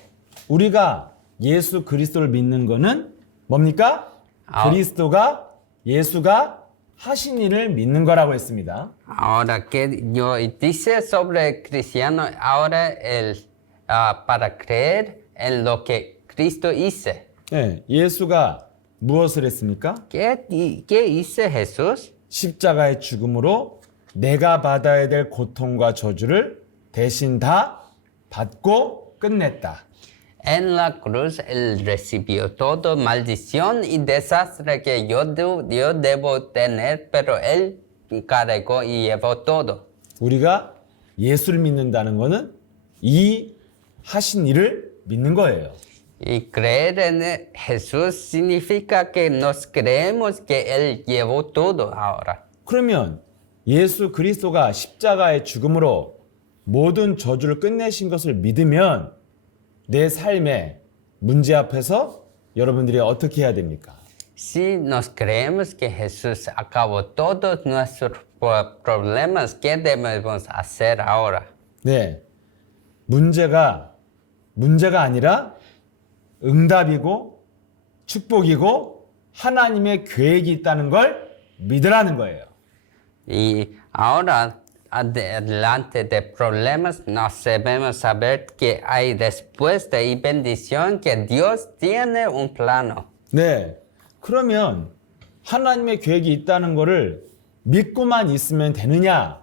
우리가 예수 그리스도를 믿는 거는 뭡니까? 그리스도가 예수가 하신 일을 믿는 거라고 했습니다. Ahora que yo dice sobre cristiano, ahora para creer en lo que Cristo hizo. 네, 예수가 무엇을 했습니까? ¿Qué hizo Jesús? 십자가의 죽음으로 내가 받아야 될 고통과 저주를 대신 다 받고 끝냈다. En la cruz él recibió toda maldición y desastre que yo debo tener, pero él cargó y llevó todo. 우리가 예수를 믿는다는 것은 이 하신 일을 믿는 거예요. Y creer en Jesús significa que nos creemos que él llevó todo ahora. 그러면 예수 그리스도가 십자가의 죽음으로 모든 저주를 끝내신 것을 믿으면 내 삶의 문제 앞에서 여러분들이 어떻게 해야 됩니까? Si nos creemos que Jesús acabó todos nuestros problemas, ¿qué debemos hacer ahora? 네, 문제가 아니라 응답이고 축복이고 하나님의 계획이 있다는 걸 믿으라는 거예요. Y ahora, adelante de problemas, nos debemos saber que hay respuesta y bendición, que Dios tiene un plano. 네, 그러면 하나님의 계획이 있다는 거를 믿고만 있으면 되느냐?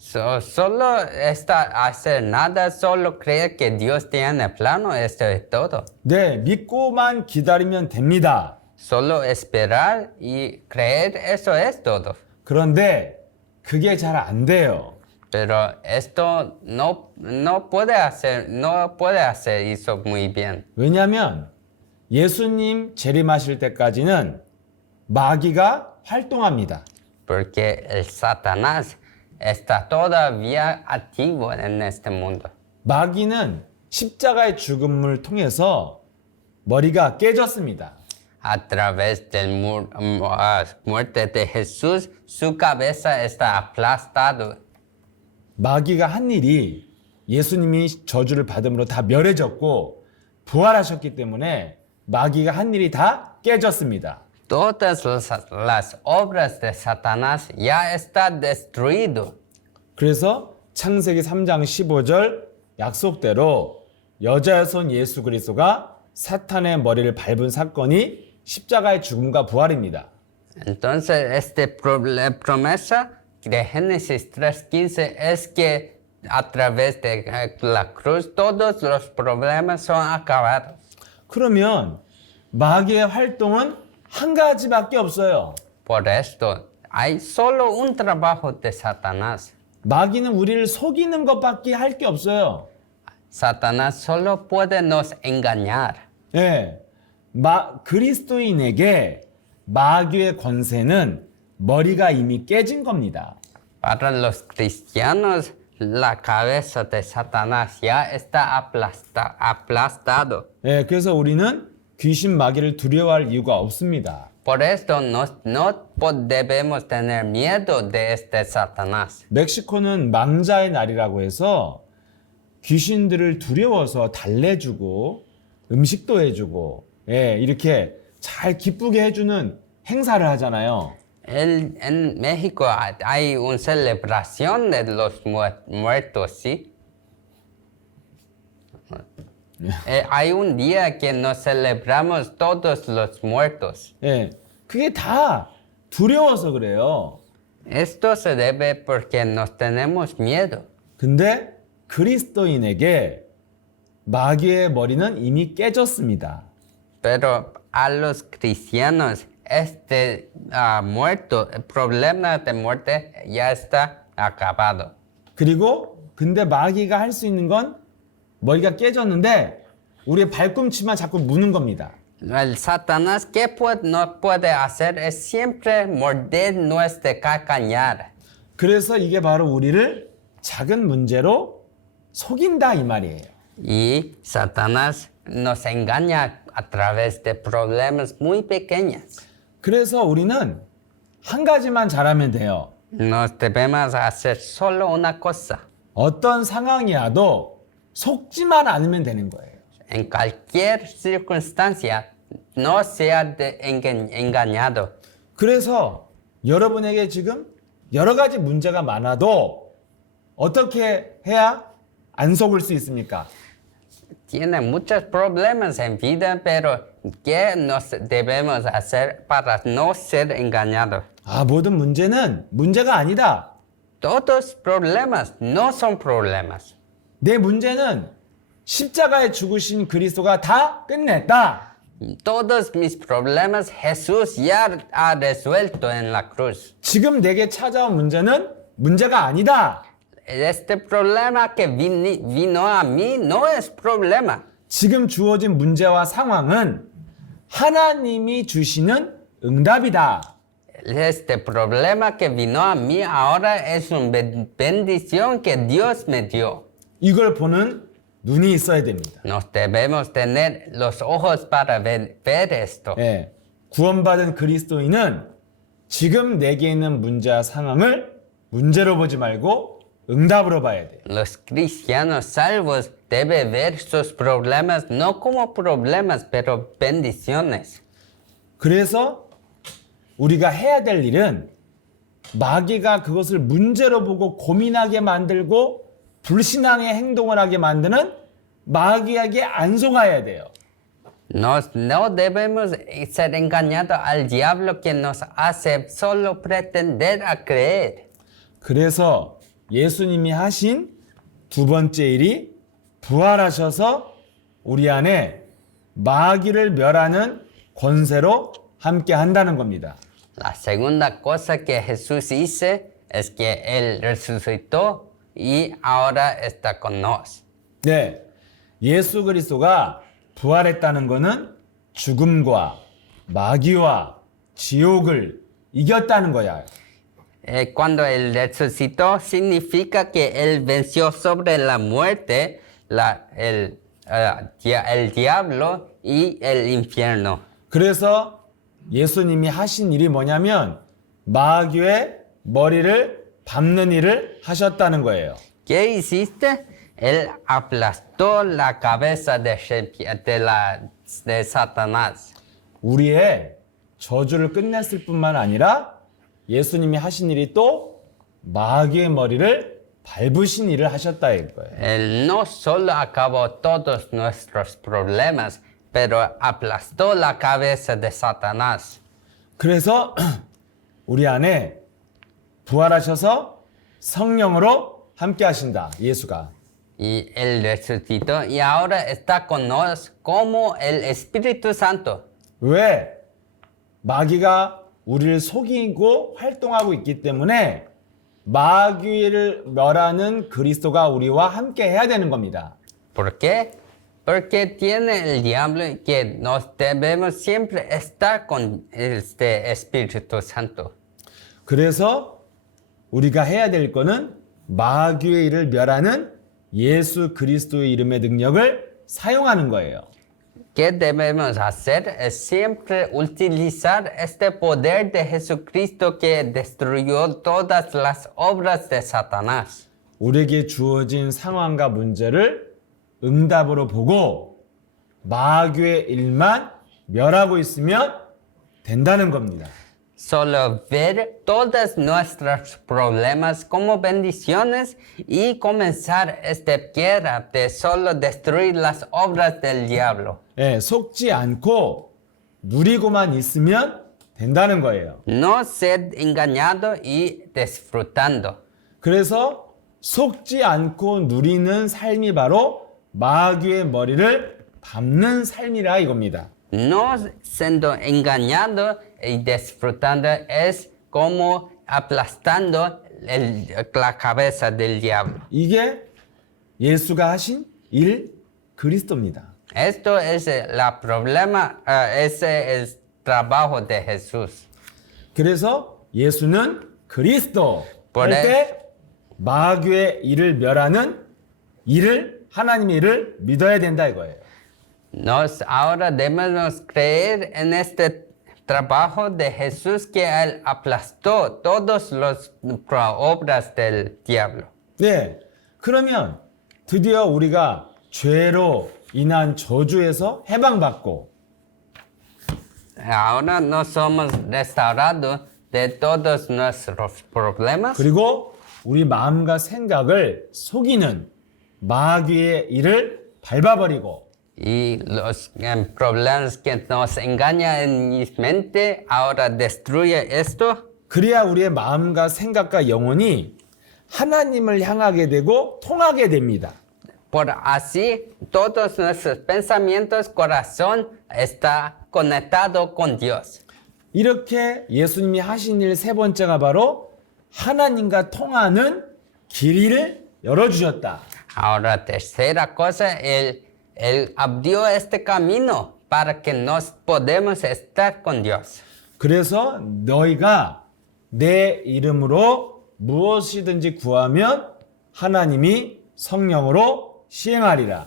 Solo hacer nada, solo creer que Dios tiene plano, esto es todo. 네, 믿고만 기다리면 됩니다. Solo esperar y creer, eso es todo. 그런데 그게 잘 안 돼요. Pero esto no puede hacer eso muy bien. 왜냐하면 예수님 재림하실 때까지는 마귀가 활동합니다. Porque el Satanás está todavía activo en este mundo. 마귀는 십자가의 죽음을 통해서 머리가 깨졌습니다. A través de muerte de Jesús, su cabeza está aplastada. 마귀가 한 일이 예수님이 저주를 받음으로 다 멸해졌고 부활하셨기 때문에 마귀가 한 일이 다 깨졌습니다. Todas las obras de Satanás ya están destruidas. 그래서 창세기 3장 15절 약속대로 여자의 손 예수 그리스도가 사탄의 머리를 밟은 사건이 십자가의 죽음과 부활입니다. Entonces, promesa de Génesis 3:15 es que a través de la cruz todos los problemas son acabados. 그러면 마귀의 활동은 한 가지밖에 없어요. Por esto, hay solo un trabajo de Satanás. 마귀는 우리를 속이는 것밖에 할 게 없어요. Satanás solo puede nos engañar. 예, 그리스도인에게 마귀의 권세는 머리가 이미 깨진 겁니다. Para los cristianos, la cabeza de Satanás ya está aplastado. 예, 그래서 우리는 귀신 마귀를 두려워할 이유가 없습니다. Por esto, no debemos tener miedo de este Satanás. 멕시코는 망자의 날이라고 해서 귀신들을 두려워서 달래주고 음식도 해주고 이렇게 잘 기쁘게 해주는 행사를 하잖아요. En México hay una celebración de los muertos, ¿sí? Hay un día que nos celebramos todos los muertos. 예, 그게 다 두려워서 그래요. Esto se debe porque nos tenemos miedo. 근데 그리스도인에게 마귀의 머리는 이미 깨졌습니다. Pero a los cristianos, este muerto, el problema de muerte ya está acabado. 그리고 근데 마귀가 할 수 있는 건 머리가 깨졌는데 우리의 발꿈치만 자꾸 무는 겁니다. El Satanás, ¿qué no puede hacer? Es siempre morder nuestra calcañar. 그래서 이게 바로 우리를 작은 문제로 속인다 이 말이에요. Y Satanás nos engaña a través de problemas muy pequeños. 그래서 우리는 한 가지만 잘하면 돼요. Nos debemos hacer solo una cosa. 어떤 상황이라도 속지만 않으면 되는 거예요. En cualquier circunstancia, no sea engañado. 그래서 여러분에게 지금 여러 가지 문제가 많아도 어떻게 해야 안 속을 수 있습니까? Tiene muchos problemas en vida, pero ¿qué nos debemos hacer para no ser engañados? 아, 모든 문제는 문제가 아니다. Todos problemas no son problemas. 내 문제는 십자가에 죽으신 그리스도가 다 끝냈다. Todos mis problemas Jesús ya ha resuelto en la cruz. 지금 내게 찾아온 문제는 문제가 아니다. Este problema que vino a mí no es problema. 지금 주어진 문제와 상황은 하나님이 주시는 응답이다. Este problema que vino a mí ahora es una bendición que Dios me dio. 이걸 보는 눈이 있어야 됩니다. Nos debemos tener los ojos para ver esto. 예, 구원받은 그리스도인은 지금 내게 있는 문제와 상황을 문제로 보지 말고 응답으로 봐야 돼요. Los cristianos salvos deben ver sus problemas no como problemas, pero bendiciones. 그래서 우리가 해야 될 일은 마귀가 그것을 문제로 보고 고민하게 만들고 불신앙의 행동을 하게 만드는 마귀에게 안 속아야 돼요. No debemos ser engañados al diablo que nos hace solo pretender a creer. 그래서 예수님이 하신 두 번째 일이 부활하셔서 우리 안에 마귀를 멸하는 권세로 함께 한다는 겁니다. La segunda cosa que Jesús hizo es que Él resucitó y ahora está con nos. 네, 예수 그리스도가 부활했다는 것은 죽음과 마귀와 지옥을 이겼다는 거야. Cuando Él resucitó significa que Él venció sobre la muerte, el diablo y el infierno. 그래서 예수님이 하신 일이 뭐냐면 마귀의 머리를 밟는 일을 하셨다는 거예요. ¿Qué hiciste? Él aplastó la cabeza de Satanás. 우리의 저주를 끝냈을 뿐만 아니라 예수님이 하신 일이 또 마귀의 머리를 밟으신 일을 하셨다 이거예요. Él no solo acabó todos nuestros problemas, pero aplastó la cabeza de Satanás. 그래서 우리 안에 부활하셔서 성령으로 함께 하신다. 예수가. Y Él resucitó y ahora está con nosotros como el Espíritu Santo. 왜? 마귀가 우리를 속이고 활동하고 있기 때문에 마귀를 멸하는 그리스도가 우리와 함께 해야 되는 겁니다. ¿Por qué? Porque tiene el diablo que nos debemos siempre estar con este Espíritu Santo. 그래서 우리가 해야 될 거는 마귀의 일을 멸하는 예수 그리스도의 이름의 능력을 사용하는 거예요. ¿Qué debemos hacer? Es siempre utilizar este poder de Jesucristo que destruyó todas las obras de Satanás. 우리에게 주어진 상황과 문제를 응답으로 보고 마귀의 일만 멸하고 있으면 된다는 겁니다. Solo ver todos nuestros problemas como bendiciones y comenzar esta guerra de solo destruir las obras del diablo. 예, 속지 않고 누리고만 있으면 된다는 거예요. No ser engañado y disfrutando. 그래서 속지 않고 누리는 삶이 바로 마귀의 머리를 밟는 삶이라 이겁니다. No siendo engañado y disfrutando es como aplastando la cabeza del diablo. 이게 예수가 하신 일 그리스도입니다. Esto es ese es el trabajo de Jesús. 그래서 예수는 그리스도 뭐래? 할 때 마귀의 일을 멸하는 일을 하나님의 일을 믿어야 된다 이거예요. Nos ahora debemos creer en este trabajo de Jesús que él aplastó todas las obras del diablo. 네. 그러면 드디어 우리가 죄로 인한 저주에서 해방받고 Ahora no somos restaurados de todos nuestros problemas. 그리고 우리 마음과 생각을 속이는 마귀의 일을 밟아버리고 Y los problemas que nos engañan en mi mente, ahora destruye esto. 그래야 우리의 마음과 생각과 영혼이 하나님을 향하게 되고 통하게 됩니다. Por así, todos nuestros pensamientos, corazón está conectado con Dios. 이렇게 예수님이 하신 일 세 번째가 바로 하나님과 통하는 길을 열어주셨다. Ahora, tercera cosa, él abrió este camino para que nos podemos estar con Dios. 그래서 너희가 내 이름으로 무엇이든지 구하면 하나님이 성령으로 시행하리라.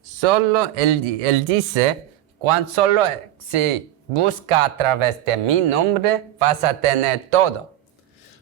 Solo él dice, cuando solo si busca a través de mi nombre, vas a tener todo.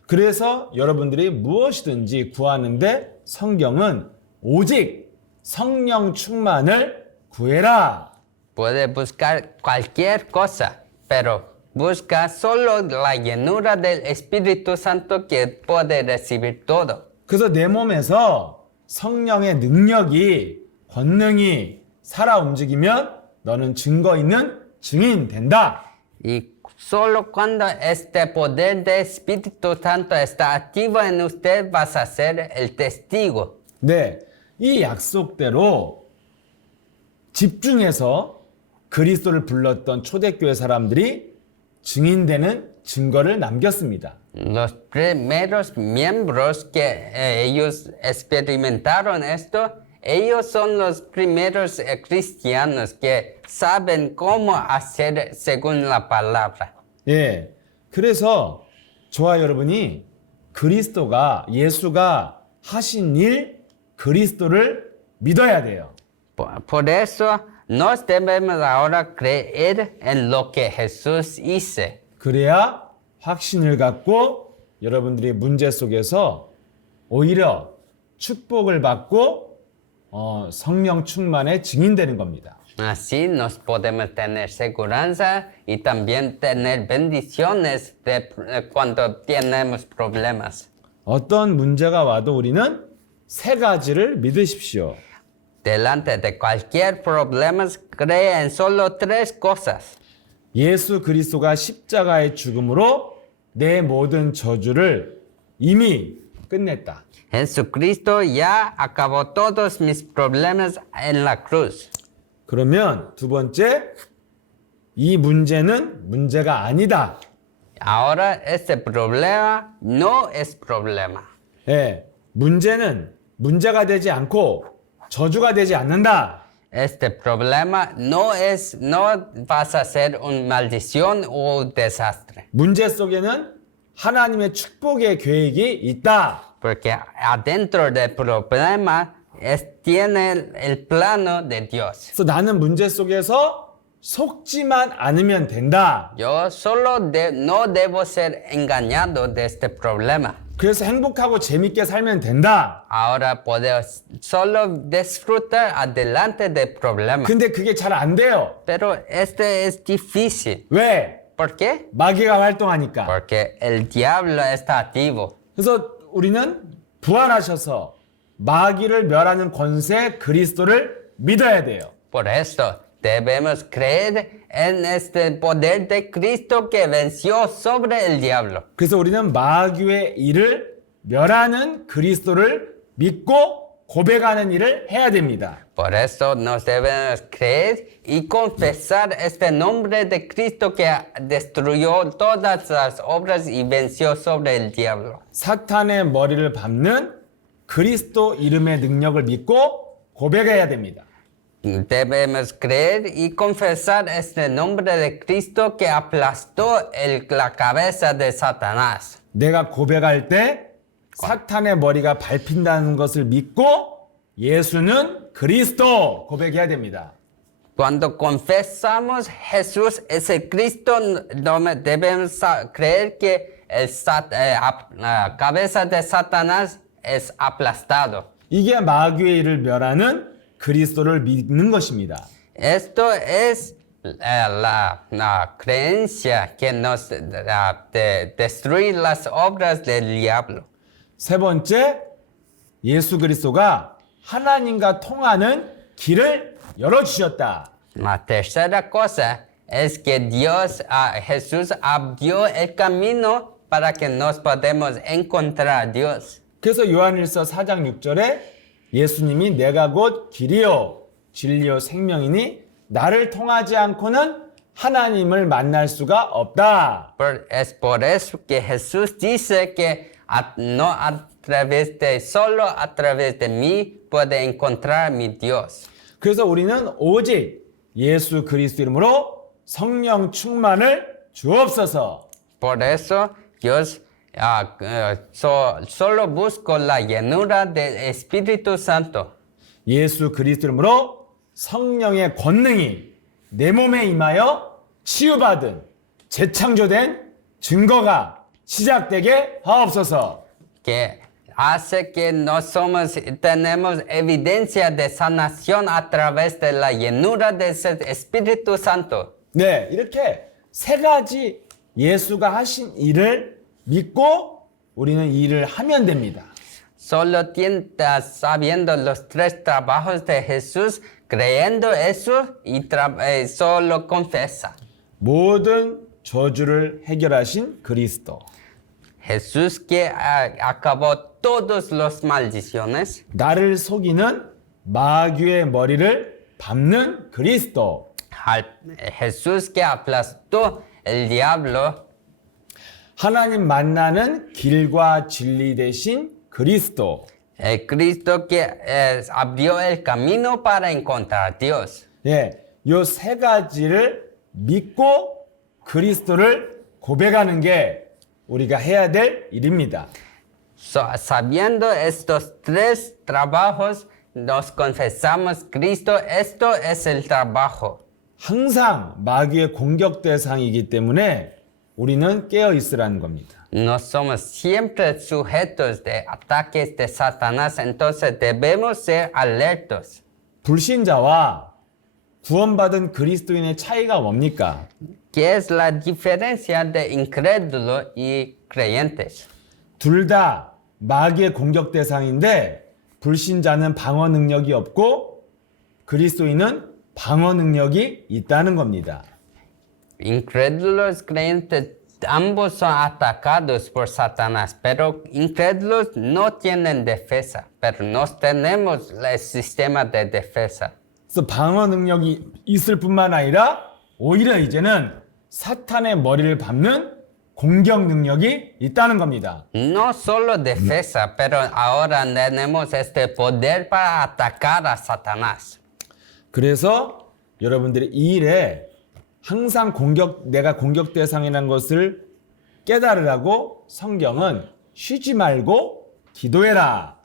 그래서 여러분들이 무엇이든지 구하는데 성경은 오직 성령 충만을 구해라. Puede buscar cualquier cosa, pero busca solo la llenura del Espíritu Santo que puede recibir todo. 그래서 내 몸에서 성령의 능력이 권능이 살아 움직이면 너는 증거 있는 증인 된다. Y solo cuando este poder del Espíritu Santo está activo en usted, vas a ser el testigo. 네, 이 약속대로 집중해서 그리스도를 불렀던 초대교회 사람들이 증인되는 증거를 남겼습니다. Los primeros miembros que ellos experimentaron esto, ellos son los primeros cristianos que saben cómo hacer según la palabra. 예, 그래서 저와 여러분이 그리스도가 예수가 하신 일 그리스도를 믿어야 돼요. Por eso nos debemos ahora creer en lo que Jesús hizo. 그래야 확신을 갖고 여러분들이 문제 속에서 오히려 축복을 받고 성령 충만의 증인되는 겁니다. Así nos podemos tener seguridad y también tener bendiciones cuando tenemos problemas. 어떤 문제가 와도 우리는 세 가지를 믿으십시오. Delante de cualquier problema, cree en solo tres cosas. 예수 그리스도가 십자가의 죽음으로 내 모든 저주를 이미 끝냈다. Jesucristo ya acabó todos mis problemas en la cruz. 그러면 두 번째, 이 문제는 문제가 아니다. Ahora este problema no es problema. 예, 문제는 문제가 되지 않고 저주가 되지 않는다. Este problema no vas a ser una maldición o un desastre. 문제 속에는 하나님의 축복의 계획이 있다. Porque adentro del problema tiene el plano de Dios. 그래서 나는 문제 속에서 속지만 않으면 된다. Yo solo no debo ser engañado de este problema. 그래서 행복하고 재밌게 살면 된다. Ahora puedo solo disfrutar adelante del problema. 근데 그게 잘 안 돼요. Pero este es difícil. 왜? ¿Por qué? 마귀가 활동하니까. Porque el diablo está activo. 그래서 우리는 부활하셔서 마귀를 멸하는 권세 그리스도를 믿어야 돼요. Por esto debemos creer en este poder de Cristo que venció sobre el diablo. 그래서 우리는 마귀의 일을 멸하는 그리스도를 믿고 고백하는 일을 해야 됩니다. Por eso nos debemos creer y confesar este nombre de Cristo que destruyó todas las obras y venció sobre el diablo. 사탄의 머리를 밟는 그리스도 이름의 능력을 믿고 고백해야 됩니다. Debemos creer y confesar este nombre de Cristo que aplastó la cabeza de Satanás. 내가 고백할 때 사탄의 머리가 밟힌다는 것을 믿고 예수는 그리스도 고백해야 됩니다. Cuando confesamos Jesús es el Cristo, debemos creer que la cabeza de Satanás es aplastado. 이게 마귀의 일을 멸하는 그리스도를 믿는 것입니다. Esto es la creencia que nos destruye las obras del diablo. 세 번째, 예수 그리스도가 하나님과 통하는 길을 열어주셨다. La tercera cosa es que Jesús abrió el camino para que nos podamos encontrar a Dios. 그래서 요한일서 4장 6절에 예수님이 내가 곧 길이요 진리요 생명이니 나를 통하지 않고는 하나님을 만날 수가 없다. Es por eso que Jesús dice que solo a través de mí puede encontrar mi Dios. 그래서 우리는 오직 예수 그리스도 이름으로 성령 충만을 주옵소서. Por eso yo solo busco la llenura del Espíritu Santo. 예수 그리스도 이름으로 성령의 권능이 내 몸에 임하여 치유받은 재창조된 증거가 시작되게 하옵소서. Que hace que tenemos evidencia de sanación a través de la llenura del Espíritu Santo. 네, 이렇게 세 가지 예수가 하신 일을 믿고 우리는 이 일을 하면 됩니다. Solo sabiendo los tres trabajos de Jesús, creyendo eso y solo confesa. 모든 저주를 해결하신 그리스도. Jesús que acabó todas las maldiciones. 나를 속이는 마귀의 머리를 밟는 그리스도. Jesús que aplastó el diablo. 하나님 만나는 길과 진리 대신 그리스도. El Cristo que abrió el camino para encontrar a Dios. 예, 요 세 가지를 믿고 그리스도를 고백하는 게 우리가 해야 될 일입니다. Sabiendo estos tres trabajos, nos confesamos Cristo. Esto es el trabajo. 항상 마귀의 공격 대상이기 때문에 우리는 깨어 있으라는 겁니다. No somos siempre sujetos de ataques de Satanás, entonces debemos ser alertos. 불신자와 구원받은 그리스도인의 차이가 뭡니까? ¿Qué es la diferencia de incrédulo y creyentes? 둘 다 마귀의 공격 대상인데 불신자는 방어 능력이 없고 그리스도인은 방어 능력이 있다는 겁니다. Incrédulos creyentes ambos son atacados por Satanás, pero incrédulos no tienen defensa, pero nos tenemos el sistema de defensa. 그래서 방어 능력이 있을 뿐만 아니라 오히려 이제는 사탄의 머리를 밟는 공격 능력이 있다는 겁니다. No solo defensa, pero ahora tenemos este poder para atacar a Satanás. 그래서 여러분들이 이 일에 항상 내가 공격 대상이라는 것을 깨달으라고 성경은 쉬지 말고 기도해라.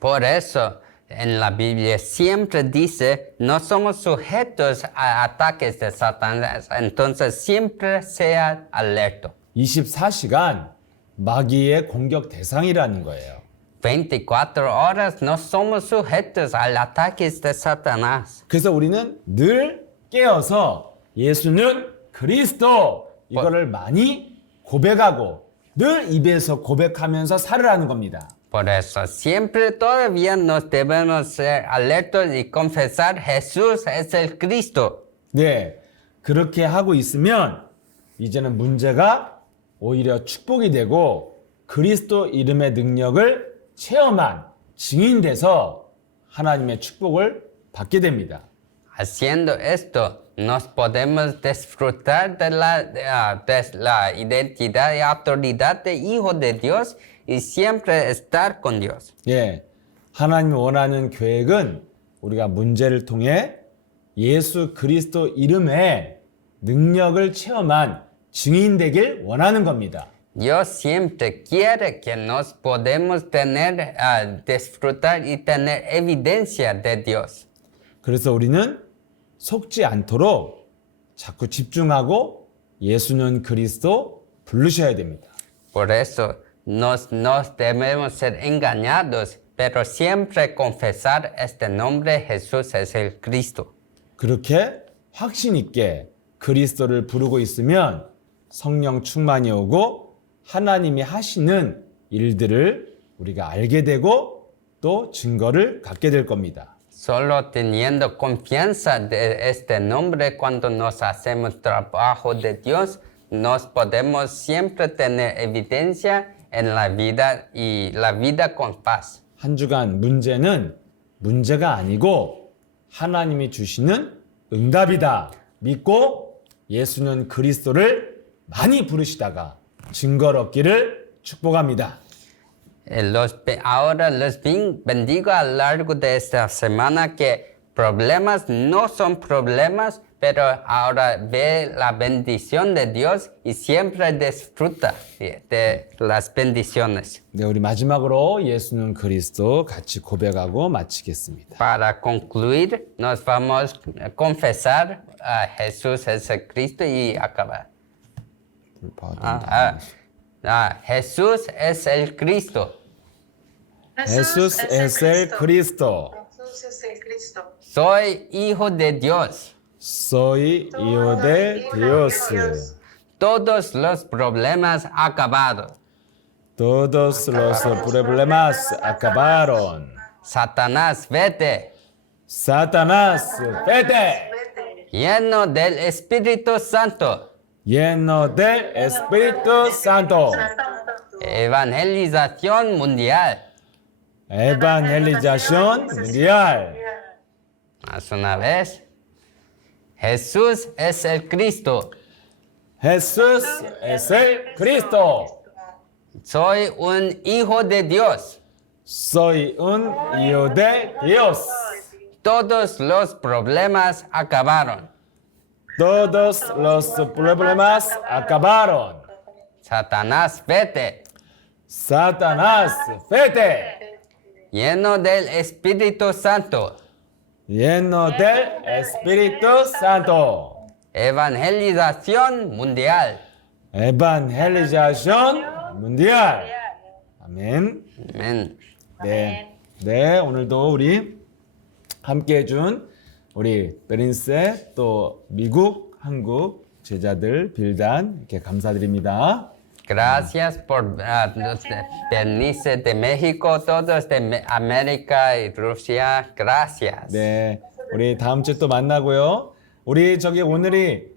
Por eso en la Biblia siempre dice, no somos sujetos a ataques de Satanás, entonces siempre sea alerto. 24시간 마귀의 공격 대상이라는 거예요. 24 horas no somos sujetos al ataques de Satanás. 그래서 우리는 늘 깨어서 예수는 그리스도 이거를 많이 고백하고 늘 입에서 고백하면서 살으라는 겁니다. Por eso siempre todavía nos debemos ser alertos y confesar Jesús es el Cristo. 네, 그렇게 하고 있으면 이제는 문제가 오히려 축복이 되고 그리스도 이름의 능력을 체험한 증인돼서 하나님의 축복을 받게 됩니다. Haciendo esto, nos podemos disfrutar de la identidad y autoridad de Hijo de Dios y siempre estar con Dios. 예, 하나님이 원하는 계획은 우리가 문제를 통해 예수 그리스도 이름의 능력을 체험한 증인 되길 원하는 겁니다. Dios siempre quiere que nos podemos disfrutar y tener evidencia de Dios. 그래서 우리는 속지 않도록 자꾸 집중하고 예수는 그리스도 부르셔야 됩니다. Por eso nos debemos ser engañados, pero siempre confesar este nombre, Jesús es el Cristo. 그렇게 확신 있게 그리스도를 부르고 있으면 성령 충만이 오고 하나님이 하시는 일들을 우리가 알게 되고 또 증거를 갖게 될 겁니다. Solo teniendo confianza de este nombre cuando nos hacemos trabajo de Dios, nos podemos siempre tener evidencia en la vida y la vida con paz. 한 주간 문제는 문제가 아니고 하나님이 주시는 응답이다 믿고 예수는 그리스도를 많이 부르시다가 증거를 얻기를 축복합니다. Ahora los bendigo a lo largo de esta semana que problemas no son problemas, pero ahora ve la bendición de Dios y siempre disfruta de las bendiciones. 네, 우리 마지막으로 예수는 그리스도 같이 고백하고 마치겠습니다. Para concluir, nos vamos a confesar a Jesús es el Cristo y acabar. Jesús es el Cristo. Jesús es el Cristo. Jesús es el Cristo. Soy hijo de Dios. Soy hijo de Dios. Todos los problemas acabaron. Todos los problemas acabaron. Satanás, vete. Satanás, vete. Lleno del Espíritu Santo. Lleno del Espíritu Santo. Evangelización mundial. Evangelización mundial. Más una vez. Jesús es el Cristo. Jesús es el Cristo. Soy un hijo de Dios. Soy un hijo de Dios. Todos los problemas acabaron. Todos los problemas acabaron. Satanás, vete. Satanás, vete. Lleno del Espíritu Santo. Lleno del Espíritu Santo. Evangelización mundial. Evangelización mundial. 아멘. Amén. 네. 네, 오늘도 우리 함께 해준 우리 베린세 또 미국, 한국 제자들 빌단 이렇게 감사드립니다. Gracias por venirse de México, todos de América y Rusia. Gracias. 네, 우리 다음 주에 또 만나고요. 우리 저기 오늘이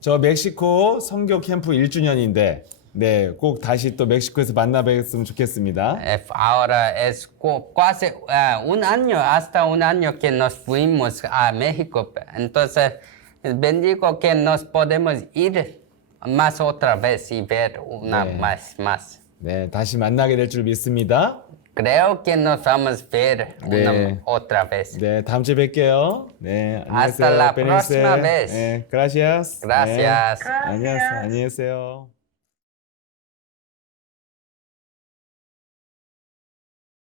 저 멕시코 선교 캠프 1주년인데 네, 꼭 다시 또 멕시코에서 만나 뵙었으면 좋겠습니다. Ahora es casi un año, hasta un año que nos fuimos a México. Entonces, bendigo que nos podemos ir más otra vez y ver una 네. más. 네, 다시 만나게 될 줄 믿습니다. Creo que nos vamos a ver 네. una otra vez. 네, 다음 주에 뵐게요. 네, 안녕히 Hasta la 계세요, 베린세. próxima vez. 네, gracias. Gracias. 네, 안녕히 계세요.